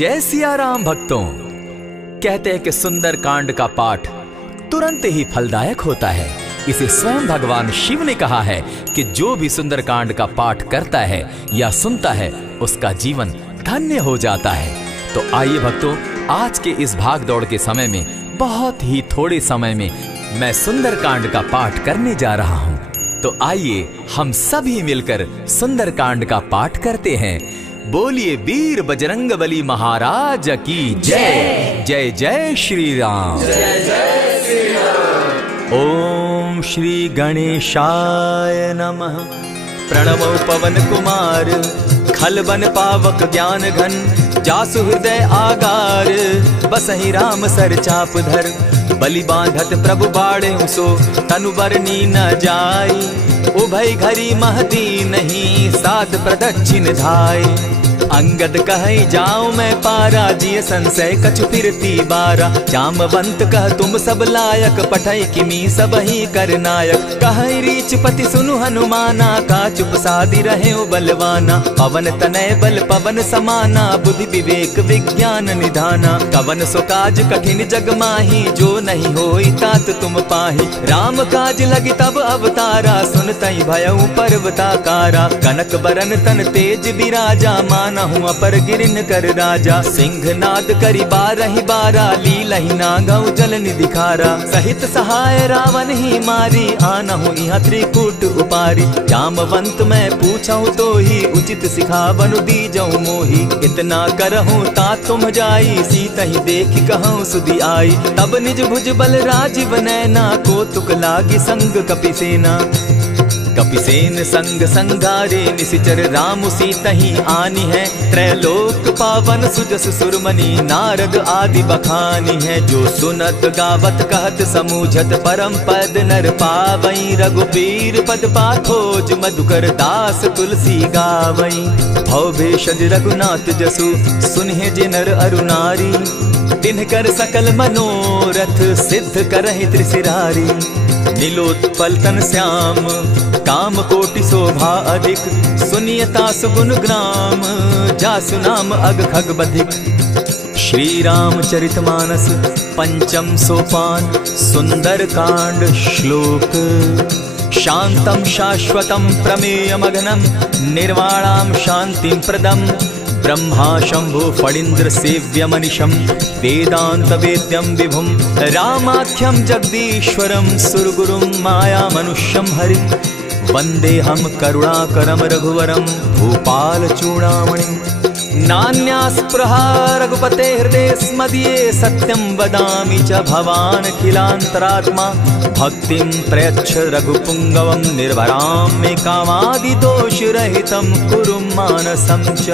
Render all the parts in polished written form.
जय सिया राम भक्तों। कहते हैं कि सुंदर कांड का पाठ तुरंत ही फलदायक होता है। इसे स्वयं भगवान शिव ने कहा है कि जो भी सुंदर कांड का पाठ करता है या सुनता है उसका जीवन धन्य हो जाता है। तो आइए भक्तों, आज के इस भाग दौड़ के समय में बहुत ही थोड़े समय में मैं सुंदर कांड का पाठ करने जा रहा हूँ। तो आइए हम सभी मिलकर सुंदर कांड का पाठ करते हैं। बोलिए वीर बजरंगबली महाराज की जय। जय जय श्री राम। जय जय श्री राम। ओम श्री गणेशाय नमः। प्रणवो पवन कुमार खल बन पावक ज्ञान घन, जासु हृदय आगार बसहि राम सर चाप धर। बलि बांधत प्रभु बाढ़े सो तनु बरनी न जाई, उभय घरी महती नहीं साध प्रदक्षिण धाय। अंगद कहे जाऊं मैं पारा, जिय संशय कछु फिरती बारा। जामवंत कह तुम सब लायक, पठय किमी सब ही कर नायक। कहे रीच पति सुनु हनुमाना, का चुप सादी रहे बलवाना। पवन तनय बल पवन समाना, बुद्धि विवेक विज्ञान निधाना। कवन सो काज कठिन जग माही, जो नहीं होई तात तुम पाही। राम काज लगी तब अवतारा, सुनतई भयउ पर्वताकारा। कनक बरन तन तेज बिराजा, माना हूँ अपर गिरिन कर राजा। सिंह नाद करी बारहि बारा, लीलहि नागौ जल निधि खारा। सहित सहाय रावण ही मारी, आना हूँ यहाँ त्रिकूट उपारी। जामवंत मैं पूछऊँ तो ही, उचित सिखावनु दीजऊँ मोही। इतना करहूँ ता तुम जाई, सीता ही देखी कहूँ सुधि आई। तब निज भुज बल राजीव नैना, को तुक लागी संग कपिसेना। कपिसेन संग संगारे, निशिचर राम सीता ही आनी है। त्रैलोक पावन सुजस सुरमणि, नारद आदि बखानी है। जो सुनत गावत कहत समूझत, परम पद नर पावई। रघुबीर पद पाखोज, मधुकर दास तुलसी गावई। भव भेषज रघुनाथ जसु, सुनहि जे नर अरु नारी। तिनकर सकल मनोरथ, सिद्ध करहि त्रिशिरारी। नीलोत्पल तन श्याम, काम कोटि शोभा अधिक। सुनियता सुगुण ग्राम, जासु नाम अग खग बधिक। श्री रामचरित मानस पंचम सोपान, सुंदर कांड श्लोक। शांतम शाश्वतम प्रमेयमघनम, निर्वाणाम शांतिं प्रदम। ब्रह्मा शंभु फणीन्द्र सेव्य मनिशम, वेदांत वेद्यम विभुम। रामाख्यम जगदीश्वरम, सुरगुरुम माया मनुष्यम हरि। वंदे हम करुणाकरम रघुवरम, भूपाल चूड़ामणि। नान्यास्पृहा रघुपते हृदय स्मदीये, सत्यं वदामि च भवान् खिलान्तरात्मा। भक्तिं प्रयच्छ रघुपुंगवं, निर्भरां मे कामादिदोषरहितं कुरु मानसं च।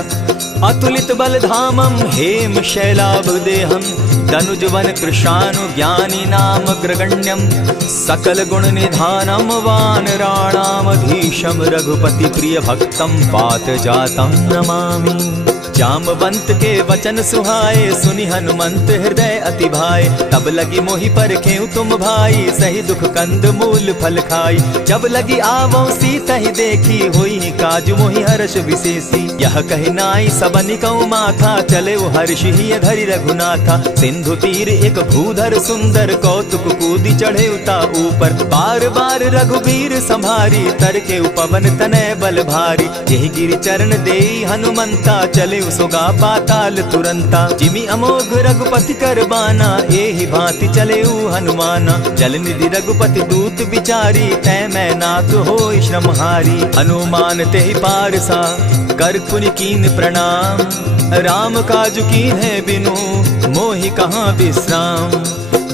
अतुलित बलधामं हेम शैलाभदेहं, दनुजवन कृशानु ज्ञानी नाम ग्रगण्यं। सकल गुण निधानं वानराणामधीशं, रघुपति प्रिय भक्तं पात जातं नमामि। जामवंत के वचन सुहाए, सुनि हनुमंत हृदय अति भाए। तब लगी मोहि परखेउ तुम भाई, सही दुख कंद मूल फल खाई। जब लगी आवो सीता ही देखी, होई काज मोहि हर्ष विशेषी। यह कहि नाई सबनि कौ माथा, चले वो हर्ष ही धरि रघुनाथा। सिंधु तीर एक भूधर सुंदर, कौतुक कूदी चढ़े उता ऊपर। बार बार रघुबीर संभारी, तर के उपवन तनय बल भारी। यही गिरि चरण देई हनुमंता, चले सोगा पाताल तुरंता। जिमि अमोघ रघुपति कर बाना, एहि भांति चले हनुमाना। जल निधि रघुपति दूत बिचारी, तै मैं नाथ होई श्रमहारी। हनुमान तेहि पारसा, कर पुनि कीन प्रणाम। राम काज कीन है बिनु, मोहि कहाँ विश्राम।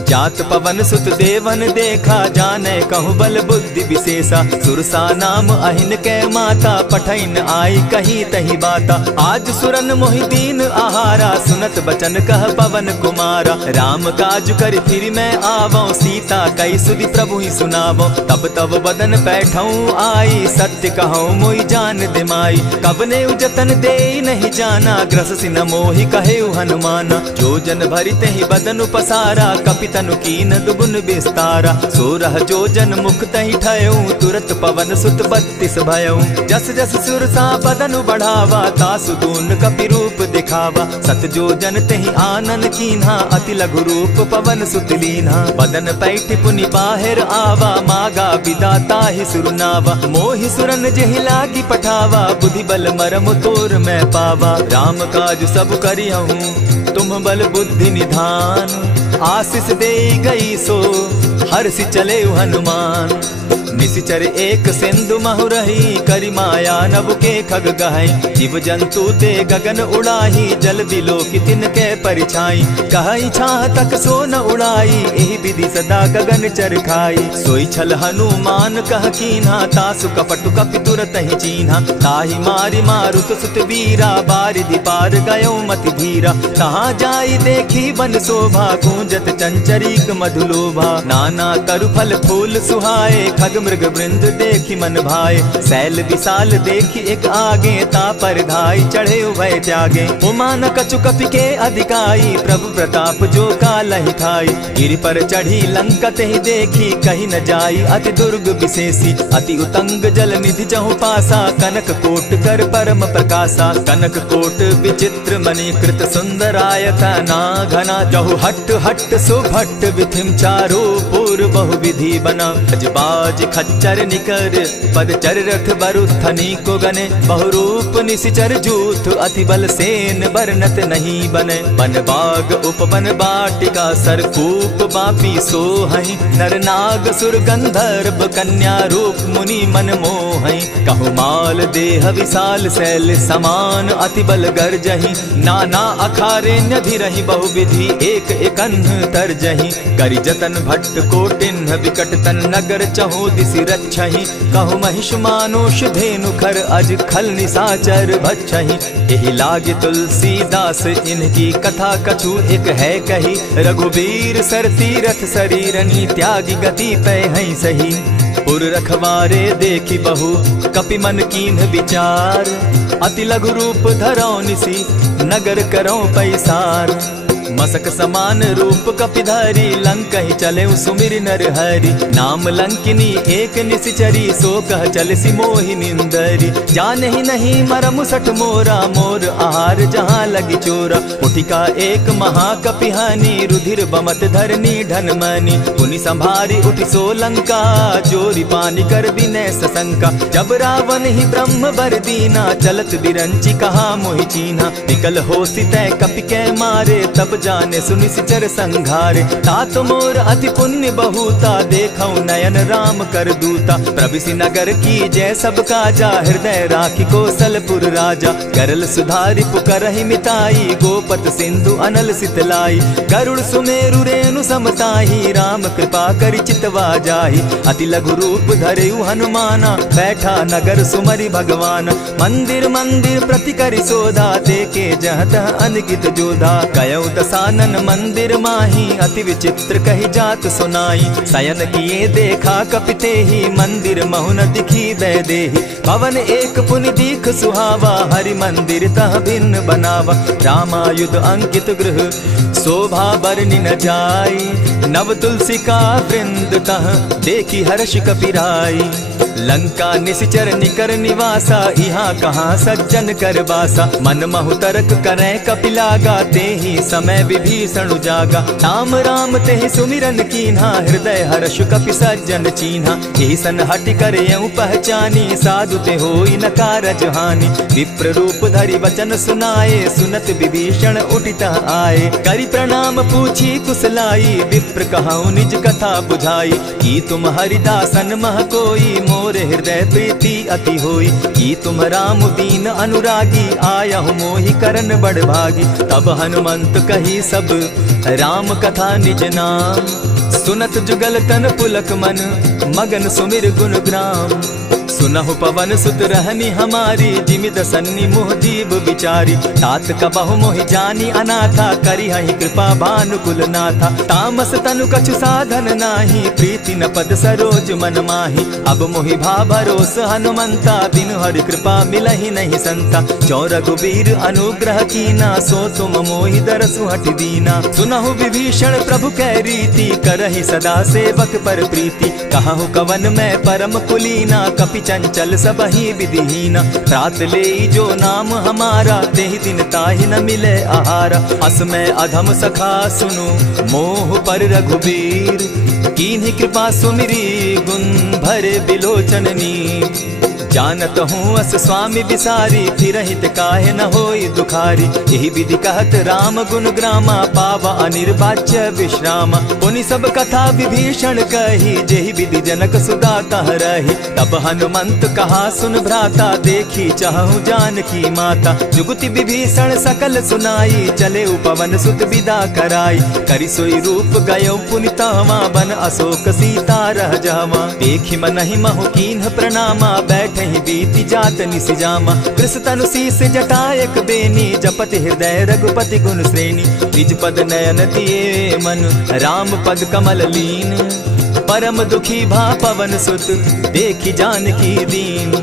जात पवन सुत देवन देखा, जाने कहूँ बल बुद्धि विशेषा। सुरसा नाम अहिन कै माता, पठैन आई कहीं तही बाता। आज सुरन मोहि दीन आहारा, सुनत बचन कह पवन कुमारा। राम काज कर फिर मैं आवो, सीता कई सुधि प्रभु ही सुनावो। तब तब बदन बैठऊँ आई, सत्य कहूँ मोहि जान दिमाई। कबने जतन दे नहीं जाना, ग्रस सिन मोहि कहे हनुमाना। जो जन भरित ही बदन पसारा, कपित तनु कीन दुगुन विस्तारा। 16 जोजन मुख तहि ठयऊ तुरत पवन सुत 32 भयऊ। जस जस सुरसा बदन बढ़ावा तासु दून कपि रूप दिखावा। 7 जोजन तहि आनन कीन्हा अति लघु रूप पवन सुत लीन्हा। बदन पैठ पुनि बाहिर आवा मागा विदाता ही सुरनावा। मोहि सुरन जेहि लागी पठावा बुद्धि बल मरम तोर मैं पावा। राम काज सब करिहूँ तुम बल बुद्धि निधान। आशीष दे गई सो हर्षि चले हनुमान। निशिचर एक सिंधु महु रही करि माया नभ के खग गहई। जीव जंतु ते गगन उड़ाही जल बिलो की तिनके परिछाई। कहई छाह तक सो न उड़ाई एहि विधि सदा गगन चर खाई। सोई छल हनुमान कह कीन्हा तासु कपटु कपि तुरत ही चीन्हा। ताहि मारि मारुत सुत वीरा बारिधि पार गयो मति धीरा। कहाँ जाई देखी बन शोभा गूंजत चंचरीक मधुलोभा। नाना तरु फल फूल सुहाए खग मृग वृंद देखी मन भाए। सैल विशाल देखी एक आगे तापर धाई चढ़े भय त्यागे। उमान कछु कपि के अधिकाई प्रभु प्रताप जो कालहि खाई। गिरि पर चढ़ी लंका तेहि देखी कहीं न जाई अति दुर्ग विशेषी। अति उतंग जल निधि चहु पासा कनक कोट कर परम प्रकाशा। कनक कोट विचित्र मणि कृत सुंदरायत ना घना। जहु हट हट सुभट विधिम चारो पूर्व बहु विधि बना। अजबाज खच्चर निकर पदचर रथ बरुथनी को गने। बहुरूप निशिचर जूथ अति बल सेन बरनत नहीं बने। बन बाग उपवन बाटिका सरकूप बापी सोहई। नर नाग सुर गंधर्व कन्या रूप मुनि मन मोहई। कहु माल देह विशाल शैल समान अति बल गर्जही। नाना अखारे नधिरहि बहुविधि एक एकन्ह तरजही। करि जतन भट्ट कोटिन्ह विकट तन नगर चहु दिसि रक्षहि। कहु महिष मानुष धेनु खर अज खल निसाचर भक्षहि। एहि लागे तुलसीदास इनकी कथा कछु एक है कही। रघुबीर सर तीरथ शरीरनी त्यागी गति पै हई सही। पुर रखवारे देखी बहु कपि मन कीन्ह विचार। अति लघु रूप धरौ निसी नगर करौ पैसार। मसक समान रूप कपिधारी लंक ही चले सुमिर नर हरि। नाम लंकिनी एक निशिचरी सो कह चल सी मोहि निंदरी। जान ही नहीं मरम सठ मोरा मोर आहार जहाँ लगी चोरा। उठिका एक महाकपिहानी रुधिर बमत धरनी ढनमनी। पुनि संभारी उठि सो लंका चोरी पानी कर बिनै सशंका। जब रावण ही ब्रह्म बर दीना चलत बिरंची कहा मोहि चीन्हा। निकल हो सितै कपि कै मारे तब जाने सुनिशिचर संघारे। तात मोर अति पुण्य बहुता देखौ नयन राम कर दूता। प्रविशि नगर की जय सब काजा हृदय राखी कौशलपुर राजा। करल सुधारि पुकरहि मिताई गोपत सिंधु अनल सितलाई। गरुड़ सुमेरु रेणु समताही राम कृपा करि चितवा जाहि। अति लघु रूप धरेउ हनुमाना बैठा नगर सुमरि भगवान। मंदिर मंदिर प्रति करि सोधा देखे जह तह अनगित जोधा। कयौ दसानन मंदिर माही अति विचित्र कही जात सुनाई। शयन किए देखा कपिते ही मंदिर महुन दिखी वैदेही। भवन एक पुनि दीख सुहावा हरि मंदिर तह भिन्न बनावा। रामायुध अंकित गृह शोभा बरनि न जाई। नव तुलसी का वृंद तह देखी हर्ष कपिराई। लंका निशिचर निकर निवासा यहाँ कहाँ सज्जन कर बासा। मन महु तरक करें कपिलागा ते ही समय विभीषण जागा। राम राम ते सुमिरन कीन्हा हृदय हर्ष कपि सज्जन चीन्हा। यही सन हटि कर यूं पहचानी साधु ते होई न कारज हानि। विप्र रूप धरि वचन सुनाए सुनत विभीषण उठित आए। करि प्रणाम पूछी कुशलाई विप्र कहौ निज कथा बुझाई। की तुम हरिदासन मह कोई मोर हृदय प्रीति अति होई। की तुम राम दीन अनुरागी आयहु मोहि करन बड़ भागी। तब हनुमंत कही सब राम कथा निज नाम। सुनत जुगल तन पुलक मन मगन सुमिर गुण ग्राम। सुनहु पवन सुत रहनी हमारी, जिमि दसन्नी मुह जीव बिचारी। तात कबहु मोहि जानी अनाथा, करी हहि कृपा भानुकुल नाथा। तामस तनु कछु साधन नाही, प्रीति न पद सरोज मन माही। अब मोहि भा भरोस हनुमंता, बिनु हरि कृपा मिलहि नहीं संता। जो रघुबीर अनुग्रह कीना, सो तुम मोहि दरसु हटि दीना। सुनहु विभीषण प्रभु कै रीति, करहि सदा सेवक पर प्रीति। कहु कवन मैं परम कुलीना, कपि चंचल सबहि विधिहीना। रात ले जो नाम हमारा, तेहि दिन ताहि न मिले आहारा। अस मैं अधम सखा सुनु, मोह पर रघुबीर। कीन्ही कृपा सुमिरी, गुण भरे बिलोचन नीर। जानत हूँ अस स्वामी बिसारी, फिरहित काहे न होई दुखारी। यही विधि कहत राम गुण ग्रामा, पावा अनिर्वाच्य विश्रामा। पुनि सब कथा विभीषण कही, जेहि विधि जनक सुदा कह रही। तब हनुमंत कहा सुन भ्राता, देखी चाहूँ जानकी माता। जुगति विभीषण सकल सुनाई, चले पवन सुत विदा कराई। करि सोई रूप गयो पुनि तहवा, बन अशोक सीता रह जावा। देखी मनहि महु कीन्ह प्रणामा, बैठ ही बीती जात निसिजामा। कृष तनु शीस जटायक बेनी, जपति हृदय रघुपति गुण श्रेणी। निज पद नयन दिए मन, राम पद कमल लीन। परम दुखी भा पवन सुत, देखी जानकी दीन।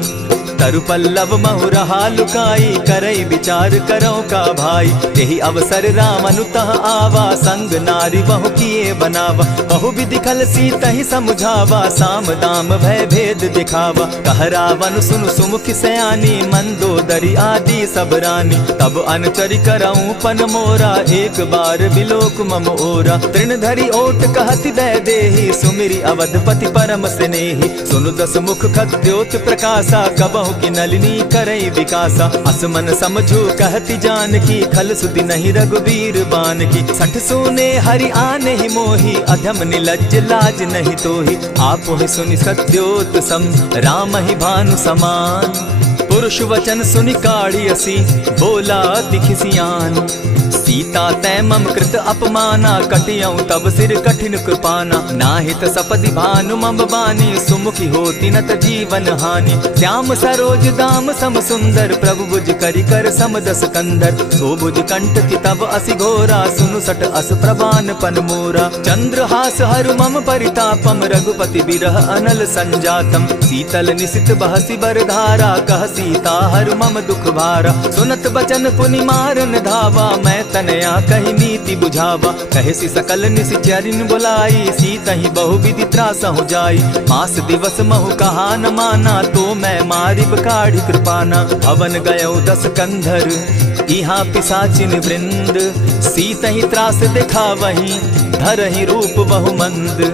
तरु पल्लव महु रहा लुकाई, करई विचार करो का भाई। यही अवसर राम अनुतः आवा, संग नारी बहु किए बनावा। बहु विधि खल सीतहि समुझावा, साम दाम भय भेद दिखावा। कह रावण सुन सुमुख सयानी, मंदोदरी आदि सब रानी। तब अनुचरि करऊं पन मोरा, एक बार बिलोक मम ओरा। तृण धरि ओट कहति दय देहि, सुमिरि अवधपति परम स्नेही। सुनु दस मुख खद्योत प्रकाशा, कबहु की नलिनी करई विकासा। असमन समझू कहती जानकी, खल सुधि नहीं रघुबीर बान की। सठ सोने हरि आने ही मोही, अधम निलज्ज लाज नहीं तोही। आप ही सुनि सत्योत सम, राम ही भानु समान। पुरुष वचन सुनि काढ़ी असी, बोला दिखिसियान। सीता तै मम कृत अपमाना, कटियऊं तब सिर कठिन कृपाना। नाहित सपदि भानु मम बानी, सुमुखी होती नत जीवन हानि। श्याम सरोज दाम सम सुंदर, प्रभु भुज करि कर सम दस कंधर। सो भुज कंठ की तब असि घोरा, सुनु सट अस प्रवान पन मोरा। चंद्रहास हरु मम परितापम, रघुपति बिरह अनल संजातम। शीतल निशित बहसी बरधारा, कह सीता हरु मम दुख भारा। सुनत बचन पुनि मारन धावा, मैं तनया कही नीति बुझावा। कहे सी सकल निशिचरिन बुलाई, सीतहि बहु विधि त्रास हो जाई। मास दिवस महु कहा न माना, तो मैं मारिब काढ़ी कृपाना। भवन गयो 10 कंधर, इहाँ पिशाचिन वृंद। सीतहि त्रास दिखावहि, धरहि रूप बहु मंद।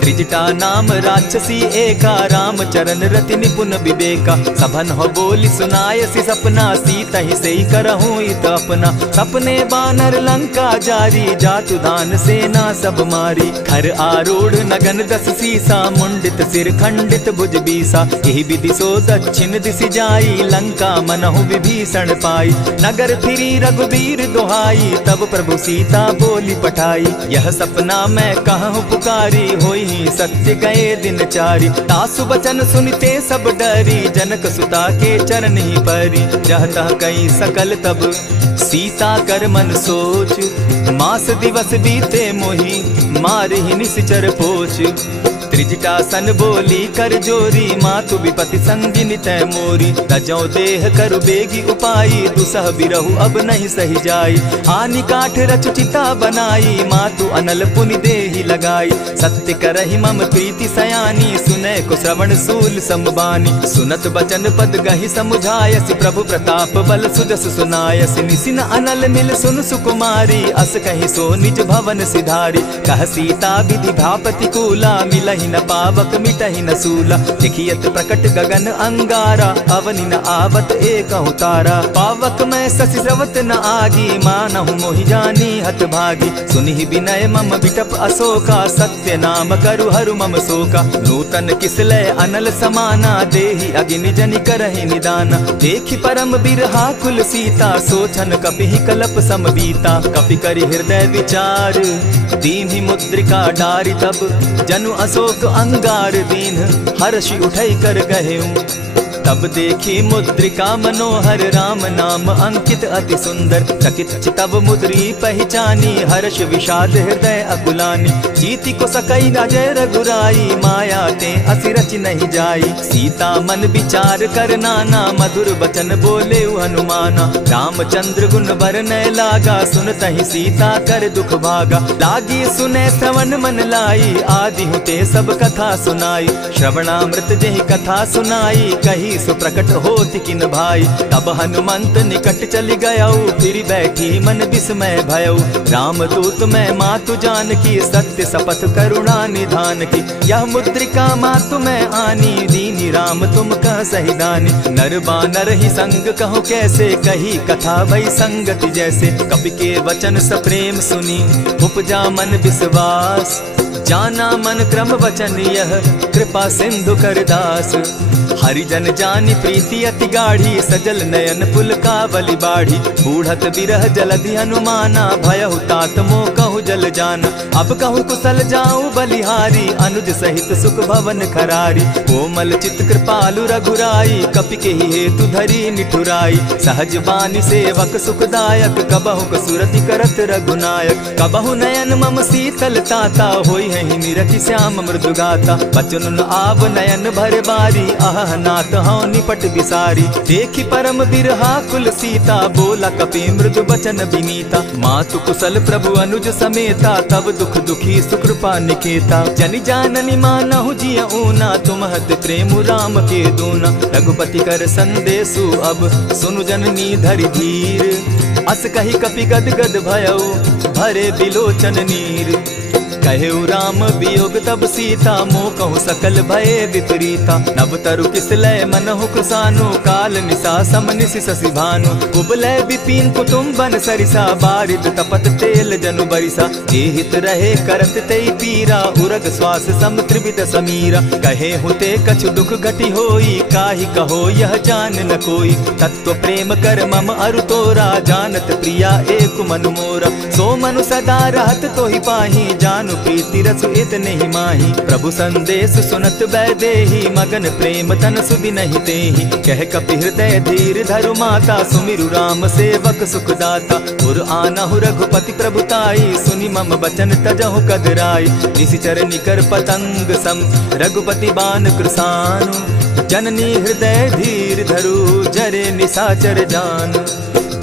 त्रिजटा नाम राक्षसी एका, राम चरण रति निपुण विवेका। सभन हो बोली सुनायसी सपना, सीतहि सेई करहूँ इत अपना। सपने बानर लंका जारी, जातु दान सेना सब मारी। खर आरूढ़ नगन 10 सीसा, मुंडित सिर खंडित भुज बीसा। यही विधि सो दक्षिण दिशि जाई, लंका मनहु विभीषण पाई। नगर फिरी रघुबीर दुहाई, तब प्रभु सीता बोली पठाई। यह सपना मैं कहूँ पुकारी, होई सत्य गए दिन चारी। तासु बचन सुनते सब डरी, जनक सुता के चरण ही परी। जहता कई सकल तब सीता कर मन सोच, मास दिवस बीते मोही, मार ही निश्चर पोच। त्रिजटा सन बोली कर जोरी, मातु विपति संगिनी तै मोरी। तजौ देह करु बेगी उपाई, दुसह बिरहु अब नहीं सही जाई। हानि काठ रचु चिता बनाई, मातु अनल पुनि देहि लगाई। सत्य करहि मम प्रीति सयानी, सुनै को श्रवण सूल संबानी। सुनत बचन पद गहि समुझायसि, प्रभु प्रताप बल सुजस सुनायसि। निसिन अनल मिल सुन सुकुमारी, अस कहि सो निज भवन सिधारी। कह सीता विधि भापति कूला, मिलहि न पावक मिटहि न सूला। देखियत प्रकट गगन अंगारा, अवनि न आवत एक तारा। पावक मैं शशि स्रवत न आगी, मानहु मोहि जानी हत भागी। सुनिहि विनय मम बिटप अशोका, सत्य नाम करु हरु मम शोका। नूतन किसलय अनल समाना, देहि अगिनि जनि करहि निदाना। देखि परम बिरहा कुल सीता, सोचन कपिहि कलप समबीता। कपि करि हृदय विचार, दीन्हि मुद्रिका डारि तब, जनु अशोक एक अंगार दीन हर्षि उठई कर गहेऊ। तब देखी मुद्रिका मनोहर राम नाम अंकित अति सुंदर। चकित चितव मुद्री पहचानी हर्ष विषाद हृदय अकुलानी। जीति को सकई न जय रघुराई माया ते असि रच नहीं जाई। सीता मन विचार कर नाना मधुर बचन बोले हनुमाना। रामचंद्र गुण बरनय लागा सुनतहि सीता कर दुख भागा। लागी सुने श्रवण मन लाई आदि हुते सब कथा सुनाई। श्रवणामृत जहि कथा सुनाई कही सुप्रकट होति किन भाई। तब हनुमंत निकट चली गयऊ फिर बैठी मन विस्मय भयऊ। रामदूत मैं मातु जानकी सत्य शपथ करुणा निधान की। यह मुद्रिका मातु मैं आनी दीनी राम तुम कह सही दानी। नर बानर ही संग कहो कैसे कही कथा भई संगति जैसे। कपि के वचन सप्रेम सुनी उपजा मन विश्वास। जाना मन क्रम वचन यह कृपा सिंधु कर दास। हरिजन जानी प्रीति अति गाढ़ी सजल नयन पुलकावली बाढ़ी। बूढ़त बिरह जलधि हनुमाना भयहु तात मोह कहु जल जाना। अब कहु कुशल जाऊं बलिहारी अनुज सहित सुख भवन खरारी। कोमल चित कृपालु रघुराई कपि के ही हेतु धरी निठुराई। सहज बानी सेवक सुखदायक कबहु कसुरति करत रघुनायक। कबहु नयन मम शीतल ताता होई है निरखि श्याम मृदु गाता। बचन आव नयन भर बारी आह नाथ हौ निपट बिसारी। देखी परम बिरहा कुल सीता बोला कपि मृदु बचन विनीता। मातु कुशल प्रभु अनुज समेता तब दुख दुखी सुकृपा निकेता। जनि जाननी मानहु जिय ऊना तुम्हत प्रेम राम के दूना। रघुपति कर संदेशु अब सुनु जननी धरि धीर। अस कही कपि गद गद भयऊ भरे बिलोचन नीर। कहेउ राम वियोग तब सीता मोह कहु सकल भय विपरीता। नव तरु किसलय मनहु कृसानु काल निशा समनिशि शशि भानु। उबलय विपिन कुटुम्बन सरिसा बारिद तपत तेल जनु बरिसा। जे हित रहे करत तेई पीरा उरग श्वास सम त्रिविध समीरा। कहे हुते कछु दुख घटी होई काहि कहो यह जान न कोई। तत्व प्रेम कर मम अरु तोरा जानत प्रिया एक मनु मोरा। सो मनु सदा रहत तोहि पाही जान प्रीति रसु इतने ही माही। प्रभु संदेश सुनत बैदेही मगन प्रेम तन सुधि नहीं तेहि। कह कपि हृदय धीर धरु माता सुमिरु राम सेवक सुखदाता। उर आनहु रघुपति प्रभुताई सुनि मम बचन तजहु कदराई। निशिचर निकर पतंग सम रघुपति बान कृसानु। जननी हृदय धीर धरु जरे निशाचर जान।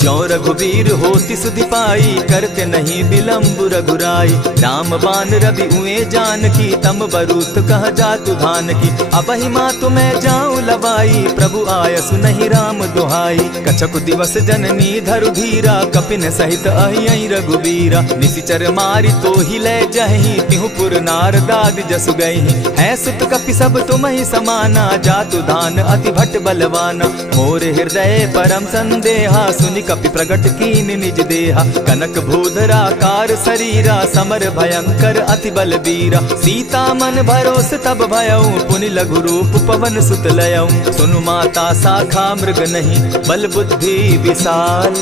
ज्यों रघुवीर होति सुधि पाई करते नहीं विलम्ब रघुराई। राम बान रवि उए जानकी तम बरूत कह जातु धान की। अबहि मातु मैं जाऊं लवाई प्रभु आयसु नहीं राम दुहाई। कछक दिवस जननी धरु धीरा कपिन सहित अहियहि रघुवीरा। निशिचर मारी तो ही ले जहि तिहु पुर नारदाद जसु गई। है सुत कपि सब तुमहि समाना जातु धान अति भट बलवाना। मोर हृदय परम संदेहा सुनि कपि प्रगट कीन निज देहा। कनक भूधरा कार शरीरा समर भयंकर अति बलबीरा। सीता मन भरोस तब भयऊ पुनि लघु रूप पवन सुत लयऊ। सुनु माता शाखा मृग नहीं बल बुद्धि विशाल।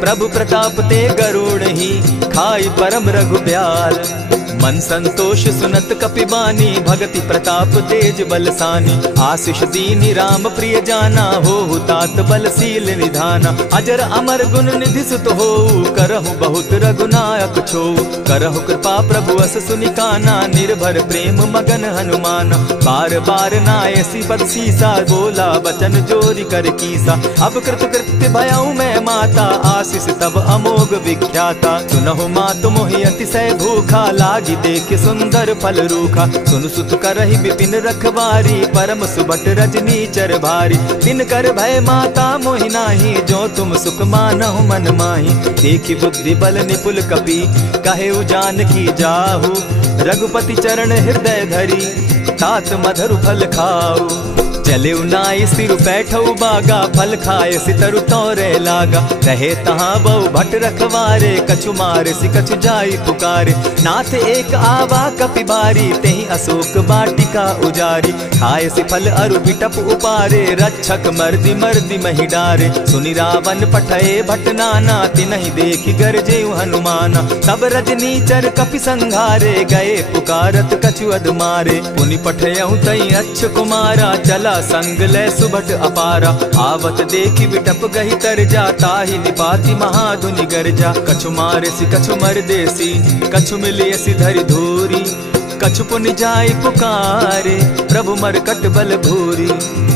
प्रभु प्रताप ते गरुड़ ही खाई परम रघुब्याल। मन संतोष सुनत कपि बानी भगति प्रताप तेज बलसानी। आशीष दीनी राम प्रिय जाना हो तात बलशील निधाना। अजर अमर गुण निधि सुत हो करहु बहुत रघुनायक छो। करहु कृपा प्रभु अस सुनिकाना निर्भर प्रेम मगन हनुमान। बार बार नायसी पद सीसा बोला बचन जोरी कर कीसा। अब कृत कृत्य भयऊ मैं माता आशीष तब अमोघ विख्याता। सुनहु मातु मोहि अतिशय भूखा लागी देख सुंदर फल रूखा। सुन सुत करहि विपिन रखवारी परम सुबट रजनी चर भारी। दिन कर भय माता मोहि नाही जो तुम सुख मानहु मन माही। देखी बुद्धि बल निपुल कपि कहेउ जानकी जाहु। रघुपति चरण हृदय धरी तात मधुर फल खाऊ। चले नाई सिर बैठऊ बागा, फल खाए सितरु तौरे लागा। रहे तहाँ बहु भट रखवारे, कछु मारे सि कछु जाई पुकारे। नाथ एक आवा कपि बारी, तेहि अशोक बाटिका उजारी। खाए सि फल अरु बिटप उपारे, रक्षक मर्दि मर्दि महि डारे। सुनि रावण पठए भट नाना, तिनहि देखि गरजे हनुमाना। सब रजनीचर कपि संघारे, गए पुकारत कछु अध मारे। पुनि पठयहु तई अच्छ कुमारा, चला संग लै सुभट अपारा। आवत देखि बिटप गहि तर जा, ताहि निपाति महाधुनि गर्जा। कछु मारे सि कछु मरदेसी, कछु मिलिय सि धरि धूरी। कछु पुनि जाय पुकारे, प्रभु मरकट बल भूरी।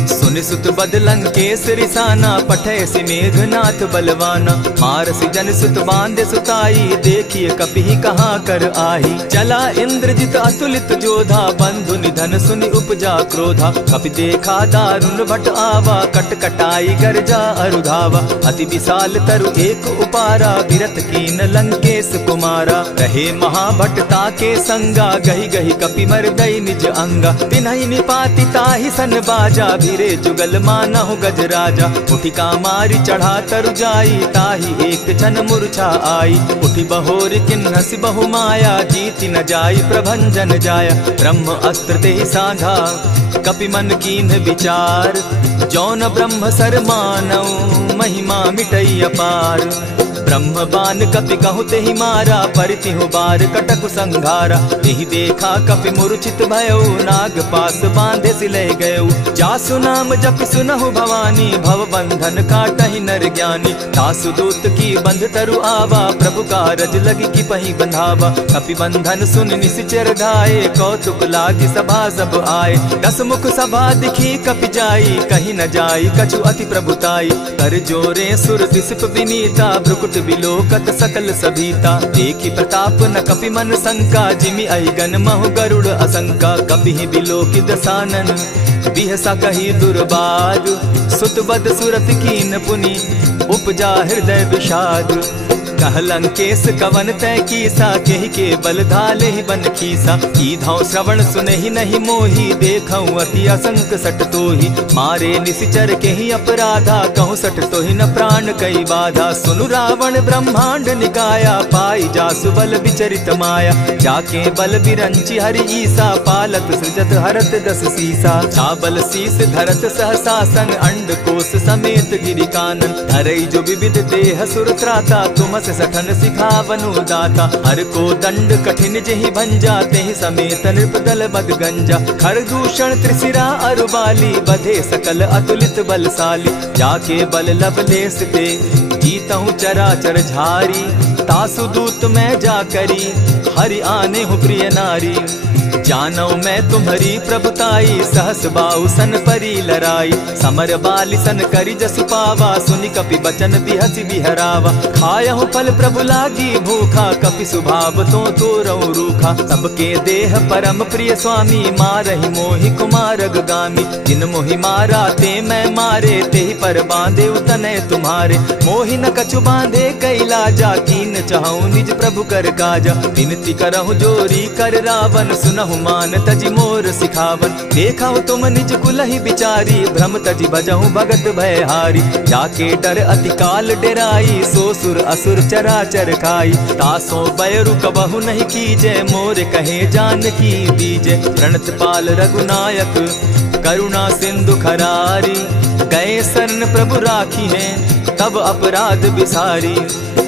सुनि सुत बद लंकेश रिसाना, पठय सि मेघनाथ बलवाना। मारसि जन सुत बांधे सुताई, देखिए कपि कहाँ कर आही। चला इंद्रजित अतुलित जोधा, बंधु निधन सुनि उपजा क्रोधा। कपि देखा दारुण भट आवा, कट कटाई गर्जा अरुधावा। अति विशाल तरु एक उपारा, विरत कीन लंकेश कुमारा। रहे महाभट ताके संगा, गही गही कपि मरदई निज अंगा। तिन्हि निपाति ताहि सन बाजा, भिरे जुगल मानहु गजराजा। उठिका मारी चढ़ा तरु जाई, ताहि एक क्षण मूर्छा आई। उठि बहोर किन्हसि बहु माया, जीति न जाई प्रभंजन जाया। ब्रह्म अस्त्र तेहि साधा, कपि मन कीन्ह विचार। जौन ब्रह्म सर मानऊ, महिमा मिटई अपार। ब्रह्म बान कपि कहु तेहि मारा, परितिहु बार कटकु संघारा। तेहि देखा कपि मूर्छित भयउ, नाग पास बांधे सिलह गयउ। जासु नाम जपि सुनहु भवानी, भव बंधन काटहि नर ज्ञानी। तासु दूत की बंध तरु आवा, प्रभु कारज लगी की पहि बंधावा। कपि बंधन सुन निसिचर धाये, कौतुक लागी सभा सब आए। दस मुख सभा दिखी कपि जाई, कहीं न जाई कछु अति प्रभुताई। कर जोरे सुर दिसप विनीता, भ्रुकुट बिलोकत सकल सभीता। देखी प्रताप न कपि मन शंका, जिमि अहिगन महु गरुड़ असंका। कपि बिलोकि दसानन, बिहसा कही दुर्बाद। सुत बद सुरत कीन पुनि, उपजा हृदय विषाद। कह लंकेश कवन तय कीसा, केहि के बल धाले ही बन खीसा। कीधौ श्रवण सुनहि नहीं मोही, देखऊं अति असंक सट तोही। मारे निसिचर केहि अपराधा, कहूँ सट तोहि न प्राण कई बाधा। सुनु रावण ब्रह्मांड निकाया, पाई जासु बल विचरित माया। जाके बल बिरंचि हरि ईसा, पालत सृजत हरत दस सीसा। चाबल शीस धरत सहसासन, अंड कोश समेत गिरि कानन। धरई जो विविध देह सुर त्राता, तुम सठन सिखावनु दाता। हर को दंड कठिन जेहि भंजा, तेहि समेत नृपदल बद गंजा। खर दूषण त्रिशिरा अरुबाली, बधे सकल अतुलित बलशाली। जाके बल लवलेस ते, जीतहु चराचर झारी। तासु दूत मैं जा करी, हरि आने हूँ प्रिय नारी। जानौ मैं तुम्हारी प्रभुताई, सहस बाहु सन परी लराई। समर बाली सन करि जसु पावा, सुनि कपि बचन बिहसि बिहरावा। खायहु फल प्रभु लागी भूखा, कपि सुभाव तो तोरऊ रूखा। सबके देह परम प्रिय स्वामी, मारहि मोहि कुमारग गामी। जिन मोहि मारा ते मैं मारे, तेहि पर बांधे उतने तुम्हारे। मोहि न कछु बांधे कैलाजा, कीन चाहूं निज प्रभु कर काजा। विनती करहु जोरी कर रावण, सुनहु मान तजि मोर सिखावन। देखा तुम निज कुलहि बिचारी, भ्रम तजि भजहु भगत भयहारी। जाके डर अति काल डेराई, सो सुर असुर चराचर खाई। तासो बैरु कबहु नहीं कीजे, मोर कहे जानकी दीजे। प्रणत पाल रघुनायक, करुणा सिंधु खरारी। गए शरण प्रभु राखी हैं, तब अपराध बिसारी।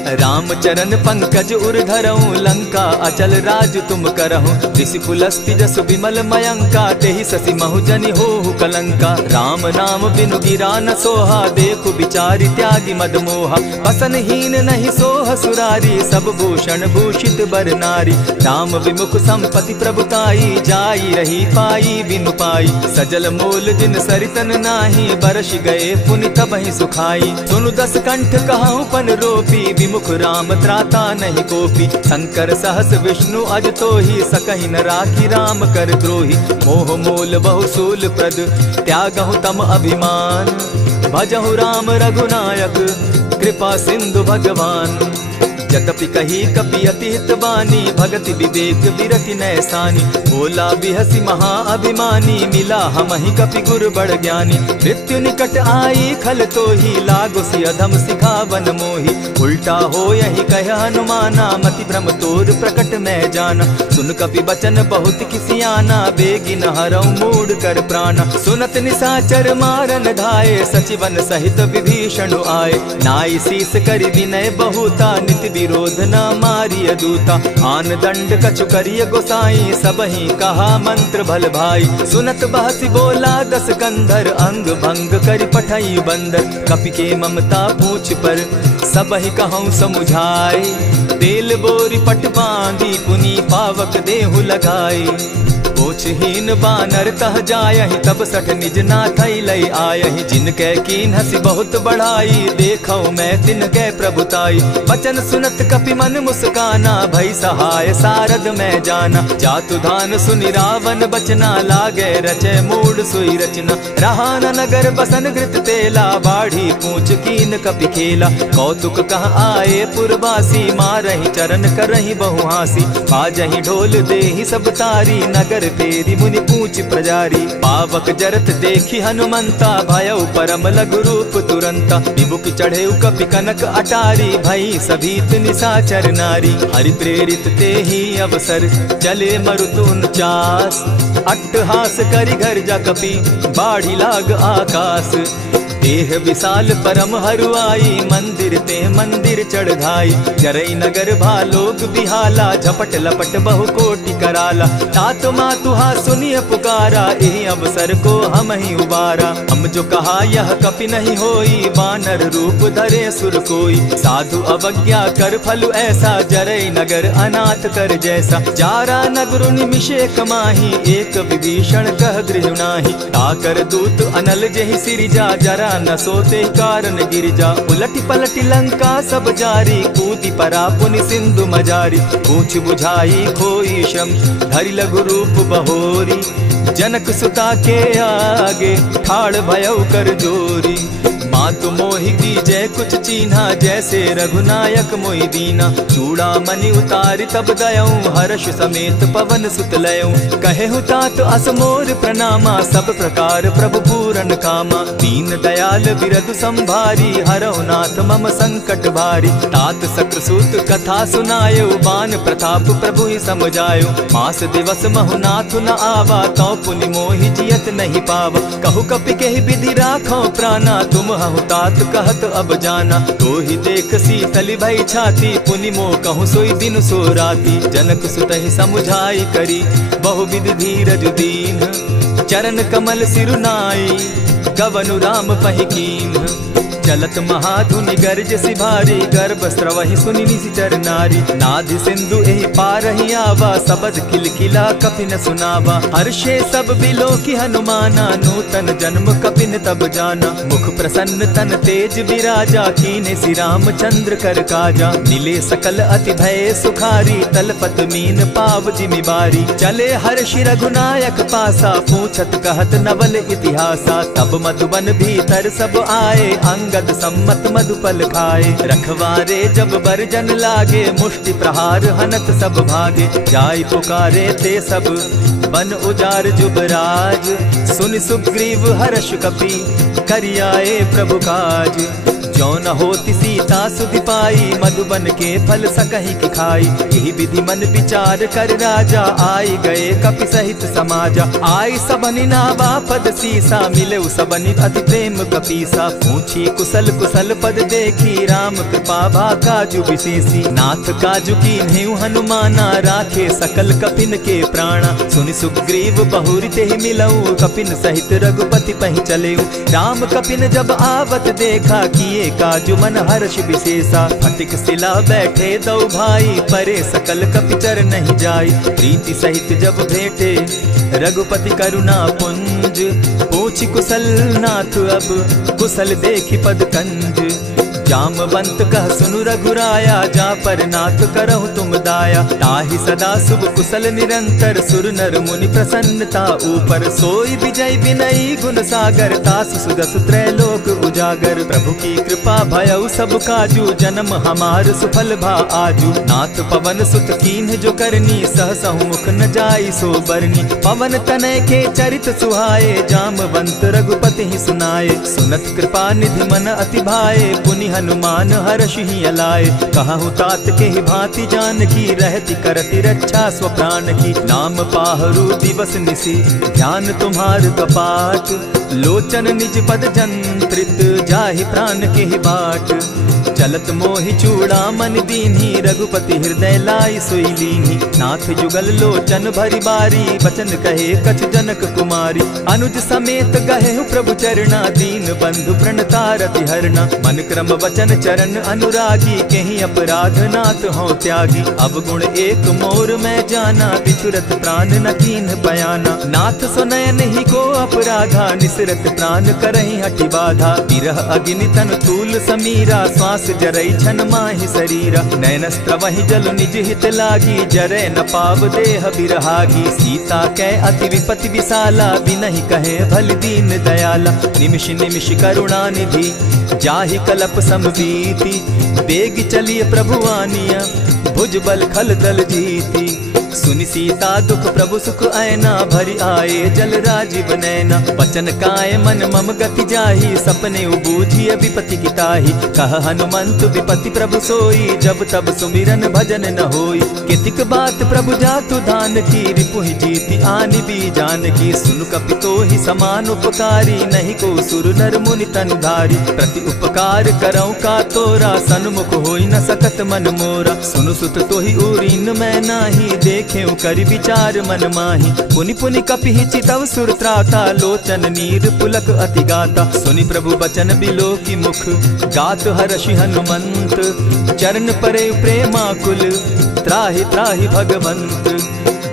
राम चरण पंकज उर धरऊं, लंका अचल राज तुम करहूं। ऋषि पुलस्ति जसु विमल मयंका, तेहि ससि महु जनि होहु कलंका। राम नाम बिनु गिरा न सोहा, देखु बिचारी त्यागी मद मोहा। बसनहीन नहीं सोह सुरारी, सब भूषण भूषित बर नारी। राम विमुख संपति प्रभुताई, जाई रही पाई बिनु पाई। सजल मोल जिन सरितन नाही, बरस गए पुनि तबहि सुखाई। सुनु दस कंठ कहूं पन रोपी, विमुख राम त्राता नहीं कोपी। शंकर सहस विष्णु अज तो ही, सकहि न राखी राम कर द्रोही। मोह मोल बहुसूल प्रद, त्यागहु तम अभिमान। भजहु राम रघुनायक, कृपा सिंधु भगवान। यद्यपि कही कपि अति हितवानी, भगति विवेक विरति नैसानी। बोला बिहसी महाअभिमानी, मिला हमहि कपि गुर बड़ ज्ञानी। मृत्यु निकट आई खल तो ही, लागो सि अधम सिखावन मोही। उल्टा हो यही कह हनुमाना, मति भ्रम तोर प्रकट मैं जाना। सुन कपि बचन बहुत किसियाना, बेगिन हरऊ मूड कर प्राणा। सुनत निशाचर मारन धाये, सचिवन सहित विभीषण आए। नाई शीस करि विनय बहुता, नित विरोध न मारिय दूता। आन दंड कछु करिय गोसाई, सबहि कहा मंत्र भल भाई। सुनत बहसी बोला दस कंधर, अंग भंग करि पठई बंदर। कपि के ममता पूछ पर, सबहि कहूँ समुझाए। तेल बोरी पट बांधी, पुनि पावक देहु लगाई। पोछहीन बानर तह जायहि, तब सठ निज नाथई लई आयहि। जिनके कीन हसी बहुत बढ़ाई, देखौ मैं तिनके प्रभुताई। बचन सुनत कपि मन मुस्काना, भई सहाय सारद मैं जाना। जातु धान सुनि रावण बचना, लागे रचे मूड सोई रचना। रहा न नगर बसन घृत तेला, बाढ़ी पूछ कीन कपि खेला। कौतुक कह आए पुरवासी, मारहि चरण करहि बहुहासी। बाजहि ढोल देहि सब तारी, नगर फेरी मुनि पूछ प्रजारी। पावक जरत देखी हनुमंता, भयउ परम लघु रूप तुरंता। विमुख चढ़े कपि कनक अटारी, भई सभीत निशाचर नारी। हरि प्रेरित ते ही अवसर, चले मरुत 49। अट्टहास करि घर जा कपि, बाढ़ी लाग आकाश। देह विशाल परम हरुआई, मंदिर ते मंदिर चढ़ाई। जरई नगर भालोक बिहाला, झपट लपट बहु कोटि कराला। तात मातुहा सुनिय पुकारा, एहि अवसर को हम ही उबारा। हम जो कहा यह कपि नहीं होई, वानर रूप धरे सुर कोई। साधु अवज्ञा कर फल ऐसा, जरई नगर अनाथ कर जैसा। जारा नगर निमिषे कमाही, एक विभीषण कह गृह नाही। ताकर दूत अनल जेहि सिरिजा, जरा न सोते कारण गिरिजा। उलटी पलटी लंका सब जारी, कूदी परा पुनि सिंधु मजारी। पूछ बुझाई खोई श्रम, धरि लघु रूप बहोरी। जनक सुता के आगे, ठाड़ भयउ कर जोरी। मातु मोहि दीजै कुछ चीन्हा, जैसे रघुनायक मोहि दीना। चूड़ा मणि उतारि तब दयऊं, हर्ष समेत पवन सुत लयऊं। कहेहु तात असमोर प्रणामा, सब प्रकार प्रभु पूरन कामा। दीन दयाल बिरधु संभारी, हरौ नाथ मम संकट भारी। तात सक्रसूत कथा सुनायो, बान प्रताप प्रभु ही समझायो। मास दिवस महु नाथ न आवा, तौ पुनि मोहि जियत नहीं पावा। कहु कपि केहि विधि राखो प्राणा, तुम हहु तात कहत अब जाना। तो ही देख शीतल भई छाती, पुनि मोह कहूँ सोई दिन सो राती। जनक सुतहि समुझाई करी, बहुविध धीरज दीन। चरण कमल सिरुनाई, गवनु राम पहि कीन। चलत महाधुनि गर्ज सिभारी, गर्भ स्रवहि सुनि निशिचर नारी। नाधि सिंधु एहि पारहि आवा, सबद किलकिला कपि न सुनावा। हर्षे सब बिलो की हनुमाना, नूतन जन्म कपि न तब जाना। मुख प्रसन्न तन तेज विराजा, कीने सि रामचंद्र कर काजा। मिले सकल अति भय सुखारी, तलपत मीन पाव जिमि बारी। चले हर्षि रघुनायक पासा, पूछत कहत नवल इतिहासा। तब मधुबन भीतर सब आए, अंग सम्मत मधुपल खाए। रखवारे जब बरजन लागे, मुष्टि प्रहार हनत सब भागे। जाय पुकारे ते सब, बन उजार जुबराज। सुनि सुग्रीव हर्ष कपि, करियाए प्रभु काज। जो न होती सीता सुधि पाई, मधुबन के फल सकहि की खाई। यही विधि मन विचार कर राजा, आई गए कपि सहित समाजा। आई सबनि नावा पद सीसा, मिले सबनि अति प्रेम कपीसा। पूछी कुशल कुशल पद देखी, राम कृपा भा काजु विशेषी। नाथ काजु कीन्हेउ हनुमाना, राखे सकल कपिन के प्राणा। सुनि सुग्रीव बहुरि तेहि मिलऊ, कपिन सहित रघुपति पहि चलेऊ। राम कपिन जब आवत देखा, किए काजु मन हर्ष विशेषा। फटिक शिला बैठे दो भाई, परे सकल कपिचर नहीं जाई। प्रीति सहित जब भेटे, रघुपति करुणा पुंज। पूछ कुशल नाथ अब, कुशल देखि पद कंज। जामवंत कह सुनु रघुराया, जा पर नाथ करहु तुम दाया। ताहि सदा शुभ कुशल निरंतर, सुर नर मुनि प्रसन्नता ऊपर। सोई विजय विनयी गुण सागर, तास सुदस त्रैलोक उजागर। प्रभु की कृपा भयउ सब काजू, जन्म हमार सुफल भा आजू। नाथ पवन सुत कीन्ह जो करनी, सहसहु मुख न जाई सो बरनी। पवन तनय के चरित सुहाए, जामवंत रघुपति ही सुनाए। सुनत कृपा निधि मन अति भाए, पुनि हनुमान हर्षि अलाए। कहु तात के ही भांति जानकी, रहति करति रक्षा स्व प्राण की। नाम पाहरु दिवस निसी, ध्यान तुम्हार कपाट। लोचन निज पद जंत्रित, जाहि प्राण के ही बाट। चलत मोहि चूड़ामन दीन्ही, रघुपति हृदय लाई सोई लीन्ही। नाथ जुगल लोचन भरी बारी, बचन कहे कछ जनक कुमारी। अनुज समेत गहेहु प्रभु चरणा, दीन बंधु प्रणतारति हरना। मन क्रम वचन चरण अनुरागी, केहि अपराध नाथ हो त्यागी। अब गुण एक मोर मैं जाना, बिचुरत प्राण न कीन्ह बयाना। नाथ सुनयन ही को अपराधा, निसरत प्राण करहि हठि बाधा। बिरह अग्नि तन तूल समीरा, श्वास जरई छन माहि शरीरा। नयनस्त्र वहि जल निज हित लागी, जरै न पाव देह बिरहागी। सीता कै अति विपति विशाला, बिनहि कहे भल दीन दयाला। निमिष निमिष करुणा निधि, जाहि कलप समबीति। बेग चलिए प्रभु आनिया, भुजबल खल दल जीती। सुनि सीता दुख प्रभु सुख ऐना, भरि आए जल राजीव नैना। वचन काय मन मम गति जाहि, सपने बूझिय विपति किताहि। कह हनुमंत विपति प्रभु सोई, जब तब सुमिरन भजन न होई। कितिक बात प्रभु जातु धान की, रिपुहि जीति आनि भी जानकी। सुन कपितोहि समान उपकारी, नहीं को सुर नर मुनि तनुधारी। प्रति उपकार करौ का तोरा, सन्मुख होई न सकत मन मोरा। सुनु सुत तोहि उरीन मैं नाही, देखेउ करि विचार मन माही। पुनि पुनि कपिहि चितव सुर त्राता, लोचन नीर पुलक अति गाता। सुनि प्रभु बचन बिलो की मुख, गात हर्षि हनुमंत। चरण परे प्रेमाकुल, त्राहि त्राहि भगवंत।